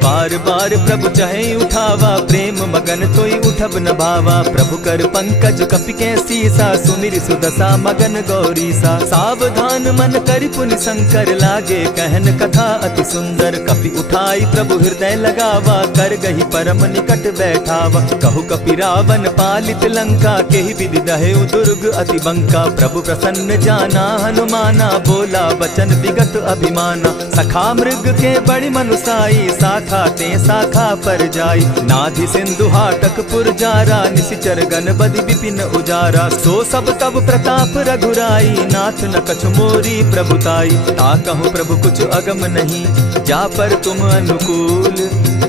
बार बार प्रभु चहे उठावा, प्रेम मगन तोई उठब न भावा। प्रभु कर पंकज कपि के सीसा, सुमिरि सुदशा मगन गौरीसा। सावधान मन करि पुनि शंकर, लागे कहन कथा अति सुंदर। कपि उठाई प्रभु हृदय लगावा, कर गही परम निकट बैठावा। कहु कपि रावण पालित लंका, केहि विधि दहेउ दुर्ग अति बंका। प्रभु प्रसन्न जाना हनुमाना, बोला बचन विगत अभिमाना। सखा मृग के बड़ी मनुसाई, साखा ते शाखा पर जाई। नाधि सिंधु हाटक पुर जारा, निसिचर गण बदि विपिन उजारा। सो सब तब प्रताप रघुराई, नाथ न कछु मोरी प्रभुताई। ताकहु प्रभु कुछ अगम नहीं, जा पर तुम अनुकूल।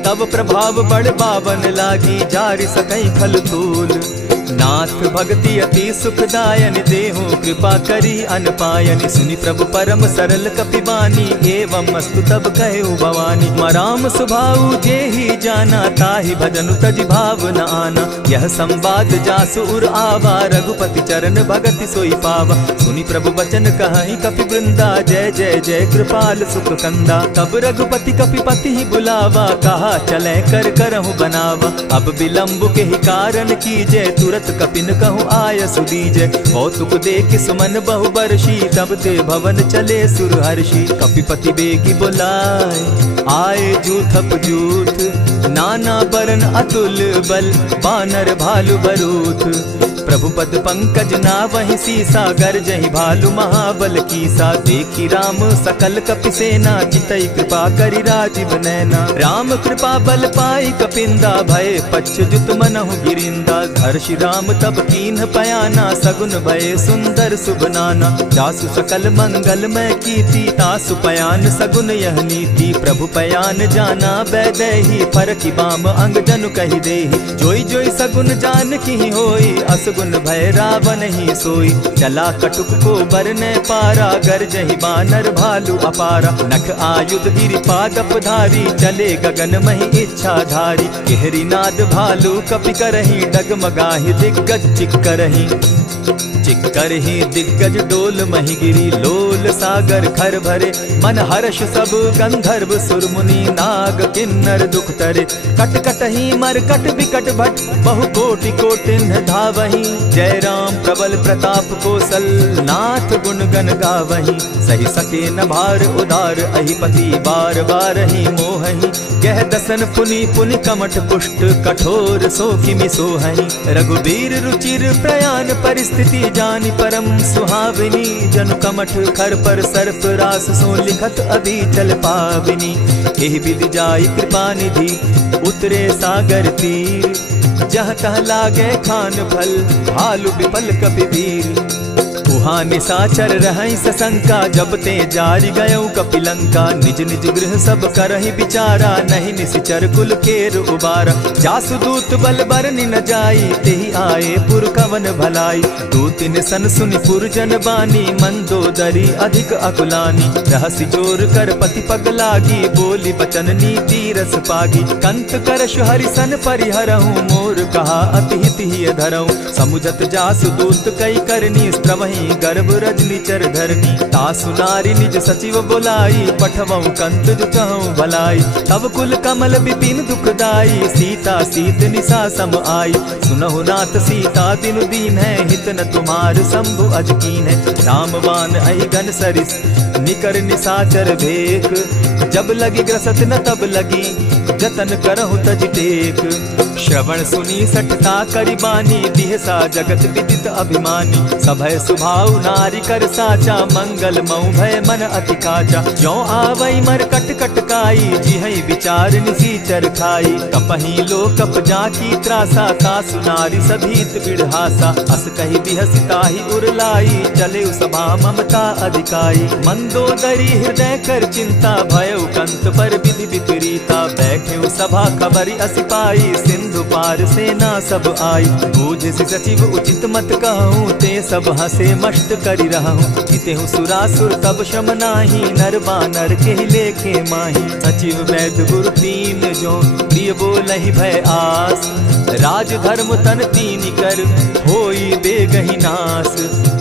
तब प्रभाव बड़ बावन लागी, जारि सकई खल तूल। नाथ भक्ति अति सुखदायनि, देहु कृपा करी अनपायनि। सुनि प्रभु परम सरल कपिबानी, एवं मस्तु तब कहु भवानी। मराम सुभाऊ जेहि जाना, ताहि भजनु तजि भाव न आना। यह संवाद जासु उर आवा, रघुपति चरण भगति सोई पावा। सुनि प्रभु बचन कहि कपि वृंदा, जय जय जय कृपाल सुख कंदा। तब रघुपति कपिपति ही बुलावा, कहा चले कर करहु बनावा। अब विलंब के ही कारण कीजय, तुरत कपिन कहूँ आय सुदीजय। कौतुक देख सुमन बहु बरसी, तब ते भवन चले सुर हर्षि। कपिपति बेगी बुलाए, आए जूथप जूथ। नाना बरन अतुल बल, बानर भालु बरूथ। प्रभु पद पंकज नावहि सीसा, गरजहि भालु महाबल कीसा। देखी राम सकल कपि सेना, चितई कृपा करि राजीव नैना। राम कृपा बल पाई कपिंदा, भय पच्युत मनहु गिरिंदा। हर्षि राम तब कीन्ह पयाना, सगुन भय सुंदर शुभ नाना। जासु सकल मंगल मैं कीर्ति, तासु पयान सगुन यह नीति। प्रभु पयान जाना बैदेही, फरकि बाम अंग जनु कहि देहि। जोई जोई सगुन जान की होई, असगुन भय रावण ही सोई। चला कटुक को बरने पारा, गरजहि बानर भालु अपारा। नख आयुध गिरि पादप धारी, चले गगन महि इच्छा धारी। केहरी नाद भालु कपि करहि, डगमगाहि दिग्गज चिक्करहि। चिक्करहि दिग्गज डोल महि गिरी, लोल सागर खर भरे। मन हर्ष सब गंधर्व सुर मुनि, नाग किन्नर दुख तरे। कट कटहि मरकट विकट भट, बहु कोटि कोटिन्ह धावहि। जय राम प्रबल प्रताप कौशल, नाथ गुण गन गावहीं, सही सके न भार उदार अहिपति बार बार ही मोहहीं। गह दसन पुनि पुनि कमठ पुष्ट कठोर सो किमि सोहहीं। रघुबीर रुचिर प्रयाण परिस्थिति जानि परम सुहाविनी, जनु कमठ खर पर सर्प रास सो लिखत अभी चल पाविनी। एहि विधि जाई कृपा निधि उतरे सागर तीर, जह तह लागे खान फल भालु विपल कपिवीर। उहाँ निशाचर रहै सशंका, जब ते जारि गयौ कपिलंका। निज निज गृह सब करहि विचारा, नहीं निशिचर कुल केर उबारा। जासु दूत बल बरनि न जाई, तेहि आए पुर कवन भलाई। दूतिन सन सुनि पुरजन बानी, मंदोदरी अधिक अकुलानी। रहसि जोर कर पति पग लागी, बोली बचन नीति रस पागी। कंत करश हरिसन परिहरहु, मोर कहा अति हित ही धरहु। समुझत जासु दूत कई करनी, स्त्रवहि गर्भ रजनी चर धरनी। तासु नारी निज सचिव बोलाई, पठवऊ कंत जुटहु भलाई। तब कुल कमल विपिन दुखदाई, सीता सीत निशा सम आई। सुनहु नाथ सीता बिनु दीन है, हित न तुम्हार शंभु अज कीन है। रामवान अहिगन सरिस निकर निशाचर भेक, जब लगी ग्रसत न तब लगी जतन करहु तज टेक। श्रवण सुनी सठता करिबानी, दिहसा जगत विदित अभिमानी। सभय सुभाव नारी कर साचा, मंगल मऊ भय मन अति काचा। जो आवई मर कट कट काई, जिहई विचार निसीचर खाई। कपही लो कप जाकी त्रासा, तासु नारी सभीत बिढ़हासा। अस कही बिहसिता ही उरलाई, चले सभा ममता अधिकाई। मंदोदरी हृदय कर चिंता, भयउ कंत पर विधि विपरीता। बैठे सभा खबरि अस पाई, सिंधु पार सेना सब आई। बूझि सचिव उचित मत कहूँ, ते सब हसे मस्त करि रहूँ। जितेहु सुरासुर तब शम नाही, नर बानर के लेखे माही। सचिव वैद्य गुरु तीन जो प्रिय बोलहि भय आस। राज धर्म तन तीन कर होई बेगहि नास।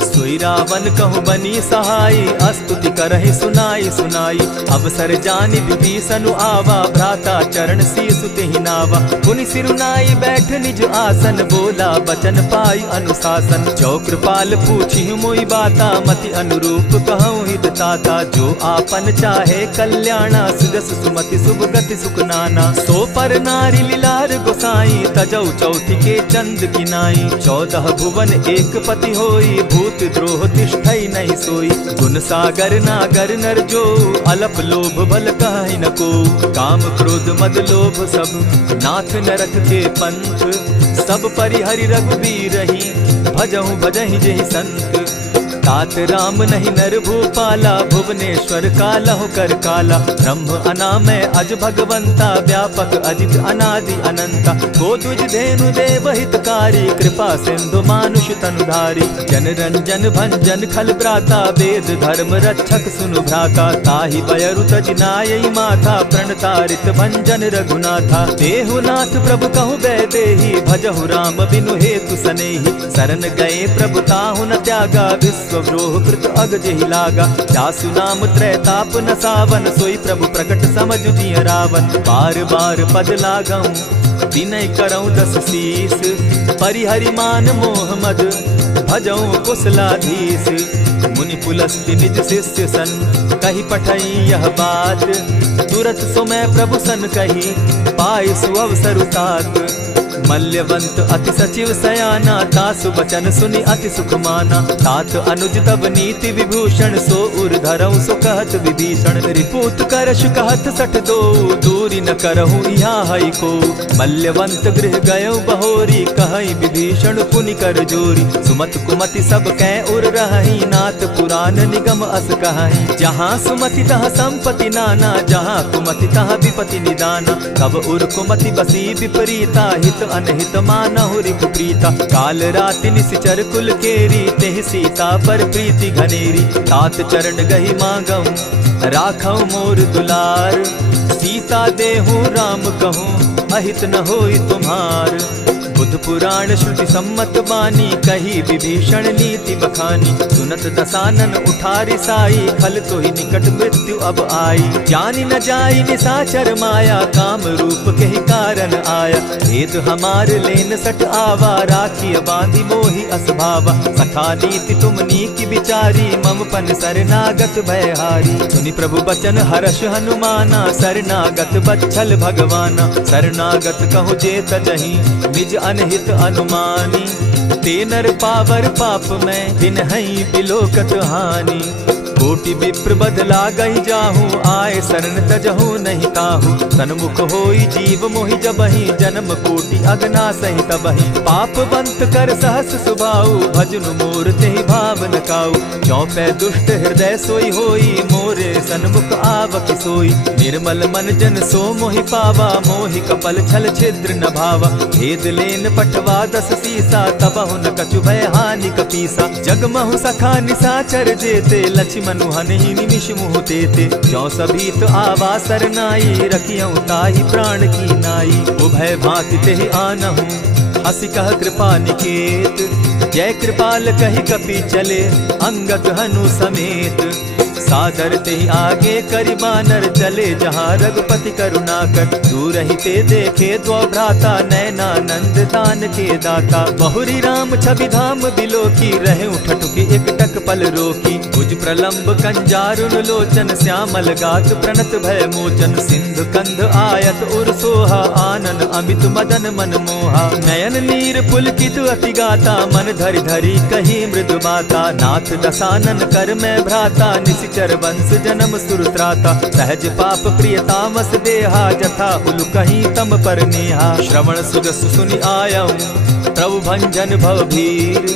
सोई रावण कहु बनी सहाय, स्तुति करहि सुनाई सुनाई। अवसर जानि विभीषण आवा, भ्राता चरण शीसु तेहि नावा। पुनि सिरुनाई बैठ निज आसन, बोला बचन पाई अनुशासन। जो कृपाल पूछि मोई बाता, मति अनुरूप कहूँ हित ताता। जो आपन चाहे कल्याणा, सुजस सुमति शुभ गति सुख नाना। सो पर नारी लीलार गोसाई, तजौ चौथि के चंद किनाई। 14 भुवन एक पति होई, भूत द्रोह तिष्ठई नहीं सोई। गुण सागर नागर नर जो, अलप लोभ बल कहि न को। काम क्रोध मद लोभ सब नाथ नरक के पंथ। सब परिहरि रघुबीरहि, भजहु भजहि जेहि संत। तात राम नहीं नर भूपाला, भुवनेश्वर कालहु कर काला। ब्रह्म अनामय अज भगवंता, व्यापक अजित अनादि अनंता। गोद्विज धेनु देव हितकारी, कृपा सिंधु मानुष तनुधारी। जन रंजन भंजन खल भ्राता, वेद धर्म रक्षक सुनु भ्राता। ताहि बयरु तज नायई माथा, प्रणतारित भंजन रघुनाथा। देहु नाथ प्रभु कहु बैदेही, भजहु राम बिनु हेतु सनेही। शरण गए प्रभु ताहु न त्यागा, विश्व ब्रोह कृत अग जेहि लागा। जासु नाम त्रैताप न सावन, सोई प्रभु प्रकट समझ जिय रावण। बार बार पद लागऊं, विनय करऊं 10 शीस। परिहरि मान मोह मद, भजऊं कुशलाधीश। मुनि पुलस्त्य निज शिष्य सन, कही पठई यह बात। तुरत सो मैं प्रभु सन कही, पाए सुअवसर तात। मल्यवंत अति सचिव सयाना, तासु बचन सुनि अति सुख माना। तात अनुज तब नीति विभूषण, सो उर धरऊं सो कहत विभीषण। रिपुत करश कहत सठ दो, दूरी न करहूँ यहाँ हई को। मल्यवंत गृह गयौ बहोरी, कहई विभीषण पुनि कर जोरी। सुमत कुमति सब कै उर रहई, नाथ पुराण निगम अस कहई। जहाँ सुमति तहाँ संपत्ति नाना, जहाँ कुमति तहाँ विपति निदाना। कब उर कुमति बसी विपरीता, हित अनहित मानहु रिपु प्रीता। काल राति निशिचर कुल केरी, तेहि सीता पर प्रीति घनेरी। तात चरण गहि मांगऊं, राखऊं मोर दुलार। सीता देहूं राम कहूं, अहित न होई तुम्हार। बुध पुराण श्रुति सम्मत बानी, कही विभीषण नीति बखानी। सुनत दसानन उठारी साई, खल तो ही निकट मृत्यु अब आई। जानी न जाई निशाचर माया, काम रूप के ही कारण आया। भेद हमार लेन सट आवा, राखी बांधी मोहि असभावा। सखा नीति तुम नीति विचारी, मम पन शरणागत भयहारी। सुनि प्रभु बचन हर्ष हनुमाना, शरणागत बच्छल भगवाना। शरणागत कहु जे तजहि, निज अनहित अनुमानी। ते नर पावर पाप में, दिन हई बिलोकत हानि। कोटि विप्र बदला गई जाहू, आए शरण तजहू नहीं ताहू। सन्मुख होई जीव मोहि जबहि, जन्म कोटि अगना सहि तबहि। पाप बंत कर सहस सुभाऊ, भजनु मोर तेहि भावन काऊ। चौपै दुष्ट हृदय सोई होई, मोरे सन्मुख आवक सोई। निर्मल मन जन सो मोहि पावा, मोहि कपल छल छिद्र न भावा। भेद लेन पटवा दस सीसा, तबहु न कछु भय हानि कपीसा। जगमहु सखा निशाचर जेते, लक्ष्मण हनहि निमिष मुह तेते। जो सभीत आवा सरनाई, रखियऊ ताहि प्राण की नाई। उभय भांति तेहि आनहु, हसी कह कृपा निकेत। जय कृपाल कहि कपि चले, अंगद हनु समेत। सादर तेहि आगे करि बानर, चले जहाँ रघुपति करुणाकर। दूर ही ते देखे द्वौ भ्राता, नयनानंद दान के दाता। बहुरी राम छवि धाम बिलोकी, रहे ठठुके एक टक पल रोकी। भुज प्रलंब कंजारुन लोचन, श्यामल गात प्रणत भय मोचन। सिंधु कंध आयत उर सोहा, आनन अमित मदन मन मोहा। नयन नीर पुलकित अति गाता, मन धरि धरि कही मृदु बाता। नाथ दसानन कर मैं भ्राता, निशिचर वंश जन्म सुरत्राता। सहज पाप प्रिय तामस देहा, जथा उलु कहीं तम पर नेहा। श्रवण सुजस सुनि आयऊं, प्रभु भंजन भवभीर।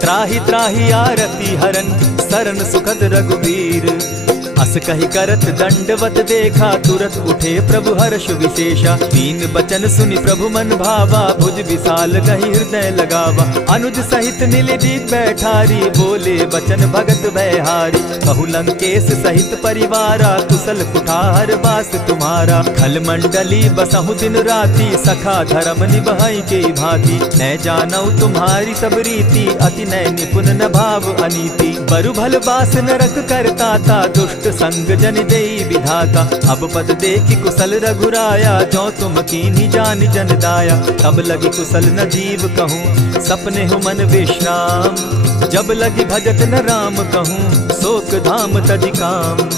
त्राहि त्राहि आरती हरन, सरन सुखद रघुबीर। अस कहि करत दंडवत देखा, तुरत उठे प्रभु हर्ष विशेषा। दीन बचन सुनि प्रभु मन भावा, भुज विशाल कहि हृदय लगावा। अनुज सहित नीलदीप बैठारी, बोले बचन भगत भयहारी। कहु लंकेश सहित परिवारा, कुशल कुठार बास तुम्हारा। खल मंडली बसहु दिन राति, सखा धर्म निभाई के भांति। न जानऊ तुम्हारी सब रीति, अति नय निपुण न भाव अनीति। बरु भल बास नरक करताता, दुष्ट संग जन देई विधाता। अब पद देखि कुशल रघुराया, जो तुम कीन्ही जानि जन दाया। तब लगी कुशल न जीव कहूँ, सपने हो मन विश्राम। जब लगी भजत न राम कहूँ, शोक धाम तज काम।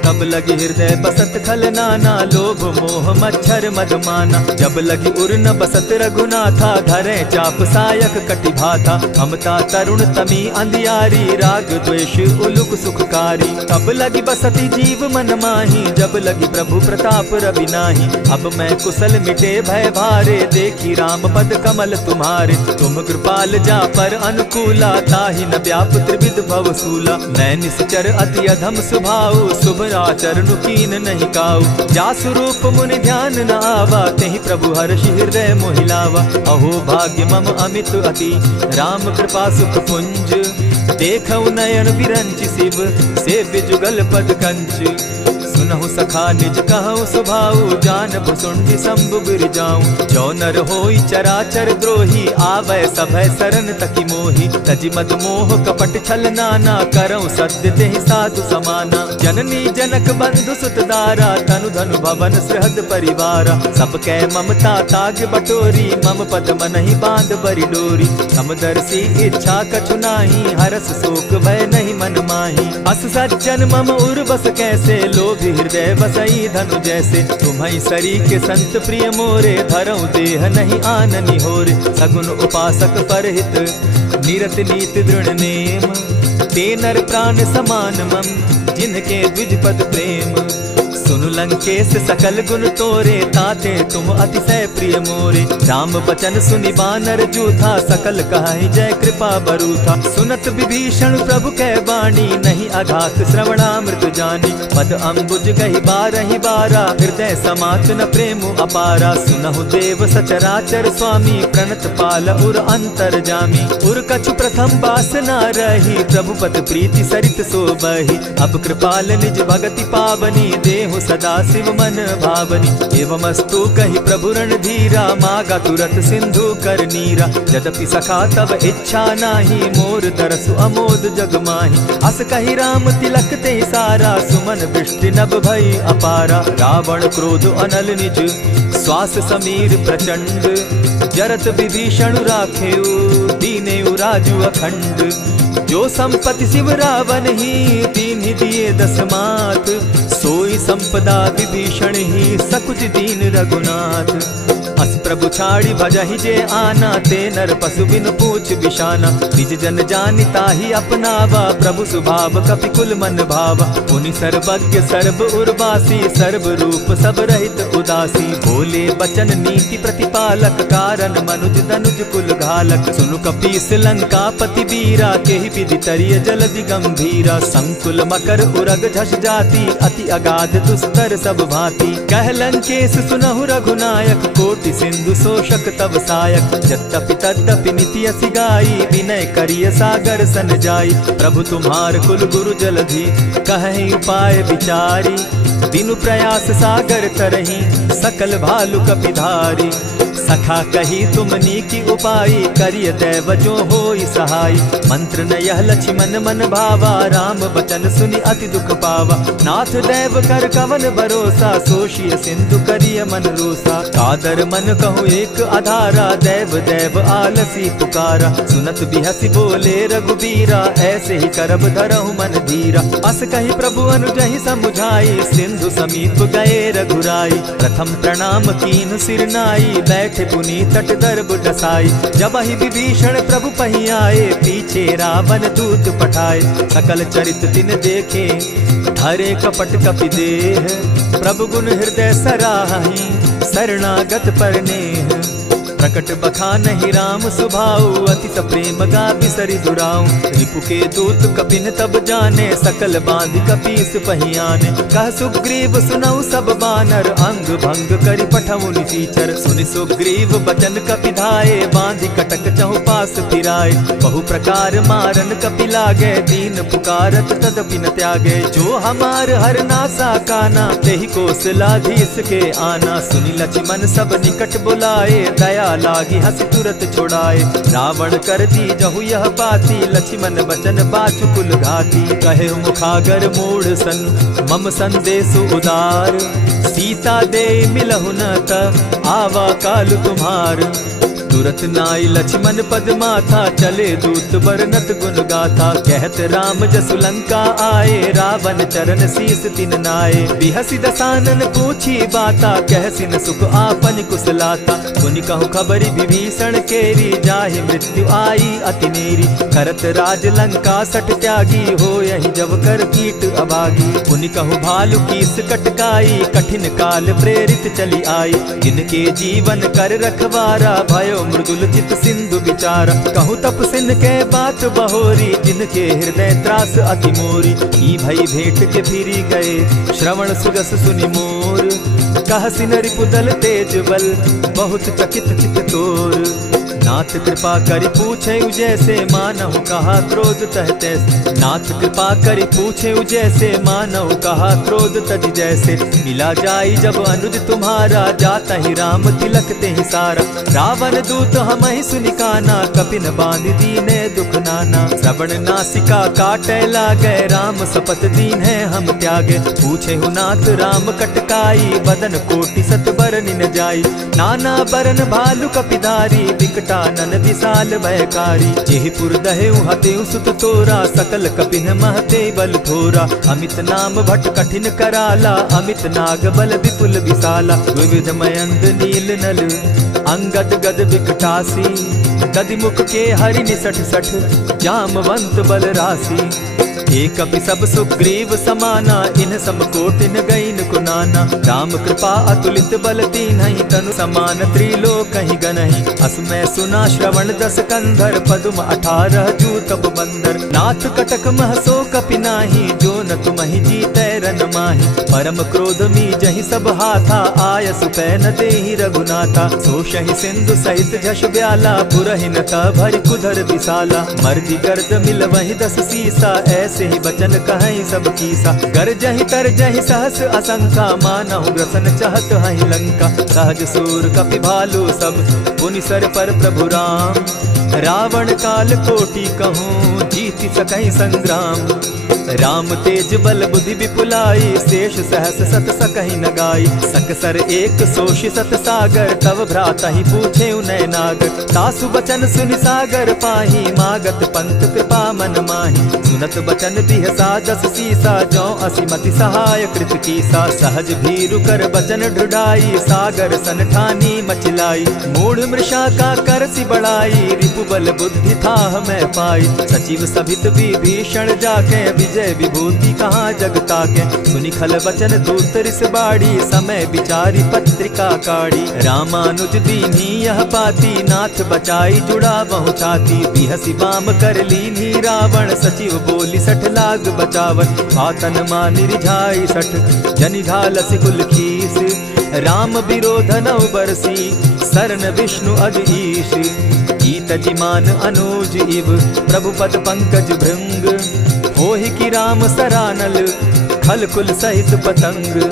तब लगी हृदय बसत खल नाना, लोभ मोह मच्छर मदमाना। जब लगी उर न बसत रघुनाथा, धरे चाप सायक कटि भाथा। ममता तरुण तमी अंधियारी, राग द्वेष उलुक सुखकारी। तब लगी बसती जीव मन माही, जब लगी प्रभु प्रताप रवि नाही। अब मैं कुशल मिटे भय भारे, देखी राम पद कमल तुम्हारे। तुम कृपाल जा पर अनुकूला, ताहि न व्याप त्रिविध भवसूला। मैं निश्चर अति अधम स्वभाव, शुभ आचरण कीन नहीं काऊ। जासु रूप मुनि ध्यान न आवा, तेहि प्रभु हर्षि हृदय मोहिलावा। अहो भाग्य मम अमित अति, राम कृपा सुख पुंज। देखऊ नयन विरंच शिव, सेव्य जुगल पद कंच। सुनहु सखा निज कहु सुभाऊ, जानब सुंडि शंभु गिर जाऊं। जो नर होई चराचर द्रोही, आवै सभय शरण तकी मोहि। तजि मद मोह कपट छल नाना, करऊं सत्य तेहि साधु समाना। जननी जनक बंधु सुत दारा, तनु धनु भवन सृहद परिवारा। सब कै ममता ताग बटोरी, मम पद मनहि बांध बरि डोरी। समदर्शी इच्छा कछु नाही, हरस शोक भय नहीं मन माही। अस सज्जन मम उर बस कैसे, लोभी हृदय बसई धनु जैसे। तुम्हि सरी के संत प्रिय मोरे, धरऊ देह नहीं आननि होरे। सगुन उपासक परहित, निरत नीति दृढ़ नेम। ते नर प्राण समान मम, जिनके द्विज पद प्रेम। सुनु लंकेश सकल गुण तोरे, ताते तुम अतिशय प्रिय मोरे। राम बचन सुनि बानर जूथा, सकल कहाई जय कृपा बरूथा। सुनत विभीषण प्रभु कै बाणी, नहीं अघात श्रवणामृत जानी। पद अम्बुज गहि बारहि बारा, हृदय समात न प्रेम अपारा। सुनहु देव सचराचर स्वामी, प्रणत पाल उर अंतर जामी। उर कछु प्रथम बास न रही, प्रभु पद प्रीति सरित सोबहि। अब कृपाल निज भगति पावनी, देहु सदा सदा शिव मन भावनी। एवमस्तु कहि प्रभु रणधीरा, मागा तुरत सिंधु कर नीरा। यद्यपि सखा तब इच्छा नाही, मोर तरसु अमोद जग माही। अस कहि राम तिलक ते सारा, सुमन दृष्टि नभ भई अपारा। रावण क्रोध अनल निज, श्वास समीर प्रचंड। जरत विभीषण राखेउ, दीनेउ राजु अखंड। जो संपत्ति शिव रावण ही, दीन्हि दिए दस मात। सोई संपदा विभीषण ही, सकुच दीन रघुनाथ। अस प्रभु छाड़ी भजहि जे आना, ते नर पशु बिनु पूछ बिशाना। निज जन जानि ताहि अपनावा, प्रभु स्वभाव कपि कुल मन भावा। मुनि सर्वज्ञ सर्व उर्वासी, सर्व रूप सब रहित उदासी। बोले बचन नीति प्रतिपालक, कारण मनुज दनुज कुल घालक। सुनु कपीस लंकापति वीरा, केहि विधि तरिय जलधि गंभीरा। संकुल मकर उरग झष जाति, अति अगाध दुस्तर सब भांति। कह लंकेश सुनहु रघुनायक, कोटि सिंधु शोषक तब सायक। यद्यपि तद्यपि निति असि गाई, विनय करिय सागर सन जाई। प्रभु तुम्हार कुल गुरु जलधि, कहि उपाय विचारी। दिनु प्रयास सागर तरही, सकल भालु कपिधारी। सखा कही तुमनी की उपाय, करिय दैव जो होई सहाय। मंत्र न यह लक्ष्मण मन भावा, राम बचन सुनि अति दुख पावा। नाथ दैव कर कवन भरोसा, सोषिय सिंधु करिय मन रोसा। कादर मन कहूँ एक आधारा, दैव दैव आलसी पुकारा। सुनत बिहसी बोले रघुबीरा, ऐसे ही करब धरहु मन धीरा। अस कही प्रभु अनुजहि समुझाई, सिंधु समीप गए रघुराई। प्रथम प्रणाम कीन सिर नाई, बैठ पुनी तट दर्ब डसाई। जब ही विभीषण प्रभु पही आए, पीछे रावण दूत पठाए। सकल चरित तिन देखे, धरे कपट कपि देह। प्रभु गुण हृदय सराहि, शरणागत पर नेह। प्रकट बखानहि राम सुभाऊ, अति सप्रेम गा बिसरि दुराऊ। रिपु के दूत कपिन तब जाने, सकल बांधि कपीस पहियाने। कह सुग्रीव सुनऊ सब बानर, अंग भंग करि पठऊ निसीचर। सुनि सुग्रीव बचन कपि धाये, बांधि कटक चहु पास फिराए। बहु प्रकार मारन कपि लागे, दीन पुकारत तदपि न त्यागे। जो हमार हर नासा काना, तेहि कौशलाधीश के आना। सुनि लक्ष्मण सब निकट बुलाए, दया लागी हंस तुरत छुड़ाए। रावण कर दी जहु यह बाती, लक्ष्मण बचन बाचु कुल घाती। कहे मुखागर मूढ़ सन, मम संदेश उदार। सीता दे मिलहु न त, आवा काल तुम्हार। तुरत नाई लक्ष्मण पद माथा, चले दूत बरनत गुण गाथा। कहत राम जसु लंका आए, रावण चरण शीस तिन नाये। बिहसि दसानन पूछी बाता, कहसिन सुख आपन कुशलाता। सुनि कहु खबरि विभीषण केरी, जाहि मृत्यु आई अति नेरी। करत राज लंका सठ त्यागी, हो यही जब कर कीट अभागी। पुनि कहु भालु कीस कटकाई, कठिन काल प्रेरित चली आई। जिनके जीवन कर रखवारा, भयो मृदुल चित सिंधु विचार। कहूँ तपसिन के बात बहोरी, जिनके हृदय त्रास अति मोरी। ई भई भेंट के फिरी गए, श्रवण सुरस सुनि मोर। कहसिन रिपुदल तेज बल, बहुत चकित चित तोर। नाथ कृपा करि पूछे जैसे, मानहु कहा क्रोध तह तैसे। नाथ कृपा करि पूछे जैसे, मानहु कहा क्रोध तज जैसे। मिला जाई जब अनुज तुम्हारा, जाता ही राम तिलक ते ही सारा। रावण दूत हम ही सुनि काना, कपिन बांध दीने दुख नाना। श्रवण नासिका काटे लागे, राम सपत दीन है हम त्यागे। पूछे हु नाथ राम कटकाई, बदन कोटि सत बरनि न जाई। नाना बरन भालु कपिधारी, विकटा नन विशाल भयकारी। जेहिपुर दहेउ हतेउ सुत तोरा, सकल कपिन महते बल थोरा। अमित नाम भट कठिन कराला, अमित नाग बल विपुल विशाला। विविध मयंद नील नल, अंगद गद विकटासी। गद मुख के हरि निसठ सठ, जामवंत बल राशि। एक कपि सब सुग्रीव समाना, इन समकोटिन गईन कुनाना। राम कृपा अतुलित बल दीन्हि, तनु समान त्रिलोकहि गनहि। असमय सुना श्रवण दस कंधर, पदुम 18 जूतप बंदर। नाथ कटक महसो कपि नाही, जो न तुमहि जीतै रन माहि। परम क्रोध मी जहि सब हाथा, आयस पै न देहि रघुनाथा। सोषहि सिंधु सहित झष ब्याला, पुरहि न भरि कुधर विशाला। मर्दि गर्द मिल वहि दस सीसा, ऐस ऐसे ही बचन कहीं सब कीसा। कर जही तर जही सहस असंका, मानहु ग्रसन चहत हहि लंका। सहज सूर कपि भालू सब, पुनि सर पर प्रभु राम। रावण काल कोटि कहूँ, जीति सकहि संग्राम। राम तेज बल बुद्धि विपुलाई, शेष सहस सत सकहि न गाई। सकसर एक सोषि सत सागर, तव भ्राता ही पूछे उनय नागर। तासु बचन सुनि सागर पाही, मागत पंत कृपा मन माही। सुनत बचन बिहसा जस सीसा, जौ असिमति सहाय कृत कीसा। सहज भीरु कर बचन ढुढ़ाई, सागर सन ठानी मचिलाई। मूढ़ मृषा का कर सि बढ़ाई, रिपु बल बुद्धि थाह मैं पाई। सचिव सभित विभीषण जाके, विजय विभूति कहाँ जगता के। सुनि खल बचन दूत रिस बाड़ी, समय विचारी पत्रिका काढ़ी। रामानुज दीन्ही यह पाती, नाथ बचाई जुड़ा बहु छाती। बिहसी बाम कर लीनी रावण, सचिव बोली सठ लाग बचावन। आतन मानि रिझाई सठ, जनि ढालसि कुल खीस। राम विरोध नौ बरसी, सरन विष्णु अग ईश। ईत जिमान अनुज इव, प्रभु पद पंकज भृंग। होहि की राम सरानल, खल कुल सहित पतंग।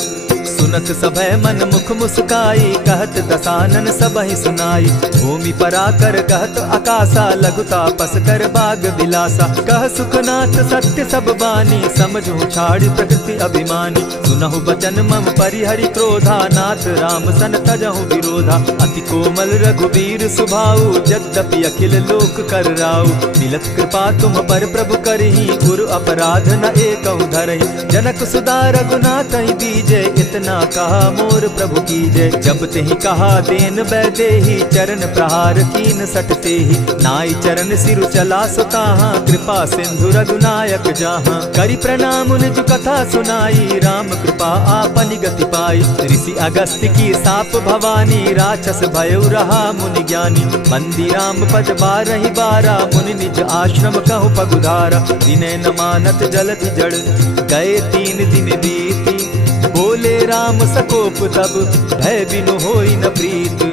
सुनत सभय मन मुख मुस्काई, कहत दसानन सबहि सुनाई। भूमि पराकर कहत आकाशा, लघु तापस कर बाग बिलासा। कह सुखनाथ सत्य सब बानी, समझू छाड़ी प्रकृति अभिमानी। सुनहु बचन मम परिहरि क्रोधा, नाथ राम सन तजहु विरोधा। अति कोमल रघुबीर सुभाऊ, यद्यपि अखिल लोक कर राऊ। मिलत कृपा तुम पर प्रभु करही, गुरु अपराध न एकहु धरहि। जनक सुदा रघुनाथ दीजे, इतना कहा मोर प्रभु कीजय। जब तेहि कहा देन बैदेही, चरण प्रहार कीन सटते ही। नाई चरण सिरु चला सुताहा, कृपा सिंधु रघुनायक जाहा। करि प्रणाम निज कथा सुनाई, राम कृपा आपनि गति पाई। ऋषि अगस्त्य की साप भवानी, राक्षस भयउ रहा मुनि ज्ञानी। बंदी राम पद बारहि बारा, मुनि निज आश्रम कहु पगुधारा। विनय न मानत जलधि जड़, गए 3 दिन बीती। बोले राम सकोप तब, भय बिनु होई न प्रीत।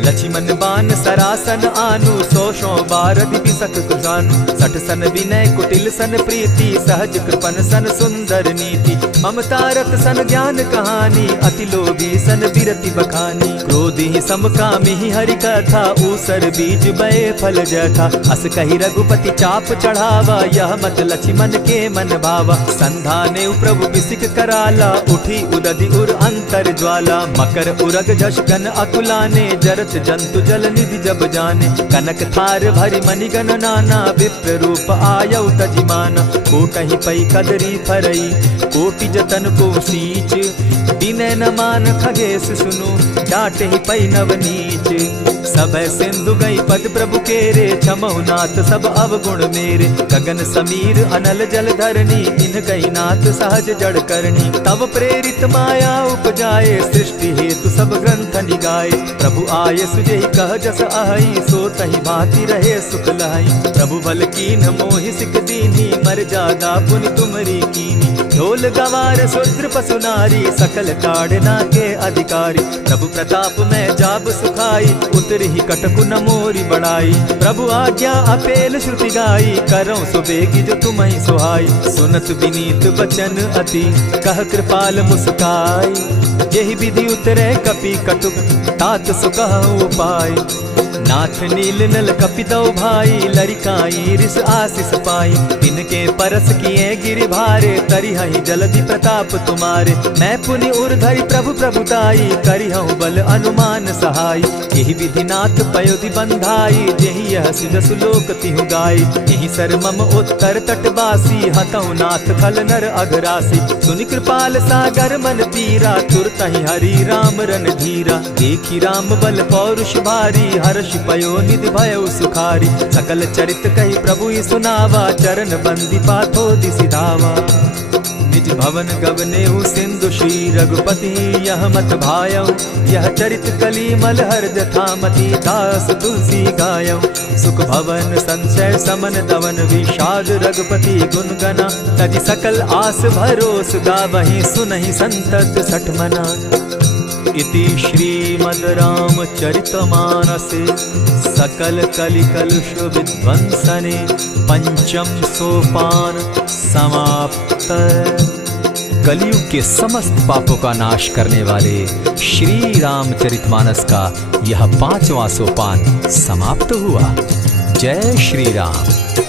लक्ष्मण बान सरासन आनु, 100 बारदि बिसक कुजानु। 60 सन विनय कुटिल सन प्रीति, सहज कृपन सन सुंदर नीति। ममता रत सन ज्ञान कहानी, अति लोभी सन बिरति बखानी। क्रोधि समकामी हरि कथा, ऊसर बीज बय फल जथा। अस कहि रघुपति चाप चढ़ावा, यह मत लक्ष्मण के मन भावा। संधाने प्रभु बिसिक कराला, उठी उदधि उर अंतर ज्वाला। मकर उरग झष गन अकुलाने, जरत जंतु जल निधि जब जाने। कनक थार भरि मणिगण नाना, विप्र रूप आयौ तजिमाना। कोटहि पै कदरी फरई, कोटि जतन को सींच। विनय न मान खगेश सुनु, डांटहि पै नव नीच। सभय सिंधु गई पद प्रभु केरे, क्षमहु नाथ सब अवगुण मेरे। गगन समीर अनल जल धरणी, इन गई नाथ सहज जड़ करणी। तब प्रेरित माया उपजाए, सृष्टि हेतु सब ग्रंथ निगाए। प्रभु आय सुजेहि कह जस अहि, सो तहि भांति रहे सुख लहि। प्रभु बल कीन मोहि सिख दीन्ही, मर्यादा पुनि तुमरी कीनी। ढोल गवार शूद्र पशु नारी, सकल ताड़ना के अधिकारी। प्रभु प्रताप में जाब सुखाई, उतरहि कटकु न मोरी बड़ाई। प्रभु आज्ञा अपेल श्रुति गाई, करऊं सुबेगी जो तुम्हि सुहाई। सुनत विनीत बचन अति, कह कृपाल मुस्काई। जेहि विधि उतरे कपि कटुक, तात सुकहु उपाय। नाथ नील नल कपितौ भाई, लरिकाई रिस आशीष पाई। तिनके परस किए गिरि भारे, तरिहहि जलधि प्रताप तुम्हारे। मैं पुनि उर्धरि प्रभु प्रभुताई, करिहउ बल अनुमान सहाय। यही विधि नाथ पयोधि बंधाई, जेहि यह सुजसु लोक तिहु गाई। यही सर मम उत्तर तटवासी, हतहु नाथ खल नर अघरासी। सुनि कृपाल सागर मन पीरा, तुरतहि हरि राम रन धीरा। देखी राम बल पौरुष भारी, हर्ष पयो निधि भयउ सुखारी। सकल चरित कही प्रभु सुनावा, चरण बंदी पाथो दिसि धावा। निज भवन गवनेहु सिंधु श्री रघुपति, यह मत भायऊ। यह चरित कली मल हर जथामति, दास तुलसी गायऊ। सुख भवन संशय समन दवन, विषाद रघुपति गुण गना। तजि सकल आस भरोस, गावहि सुनहि संतत सठ मना। इति श्रीमद् रामचरितमानसे, सकल कलि कलुष विध्वंसने। पंचम सोपान समाप्त। कलयुग के समस्त पापों का नाश करने वाले श्री रामचरितमानस का यह 5वां सोपान समाप्त हुआ। जय श्री राम।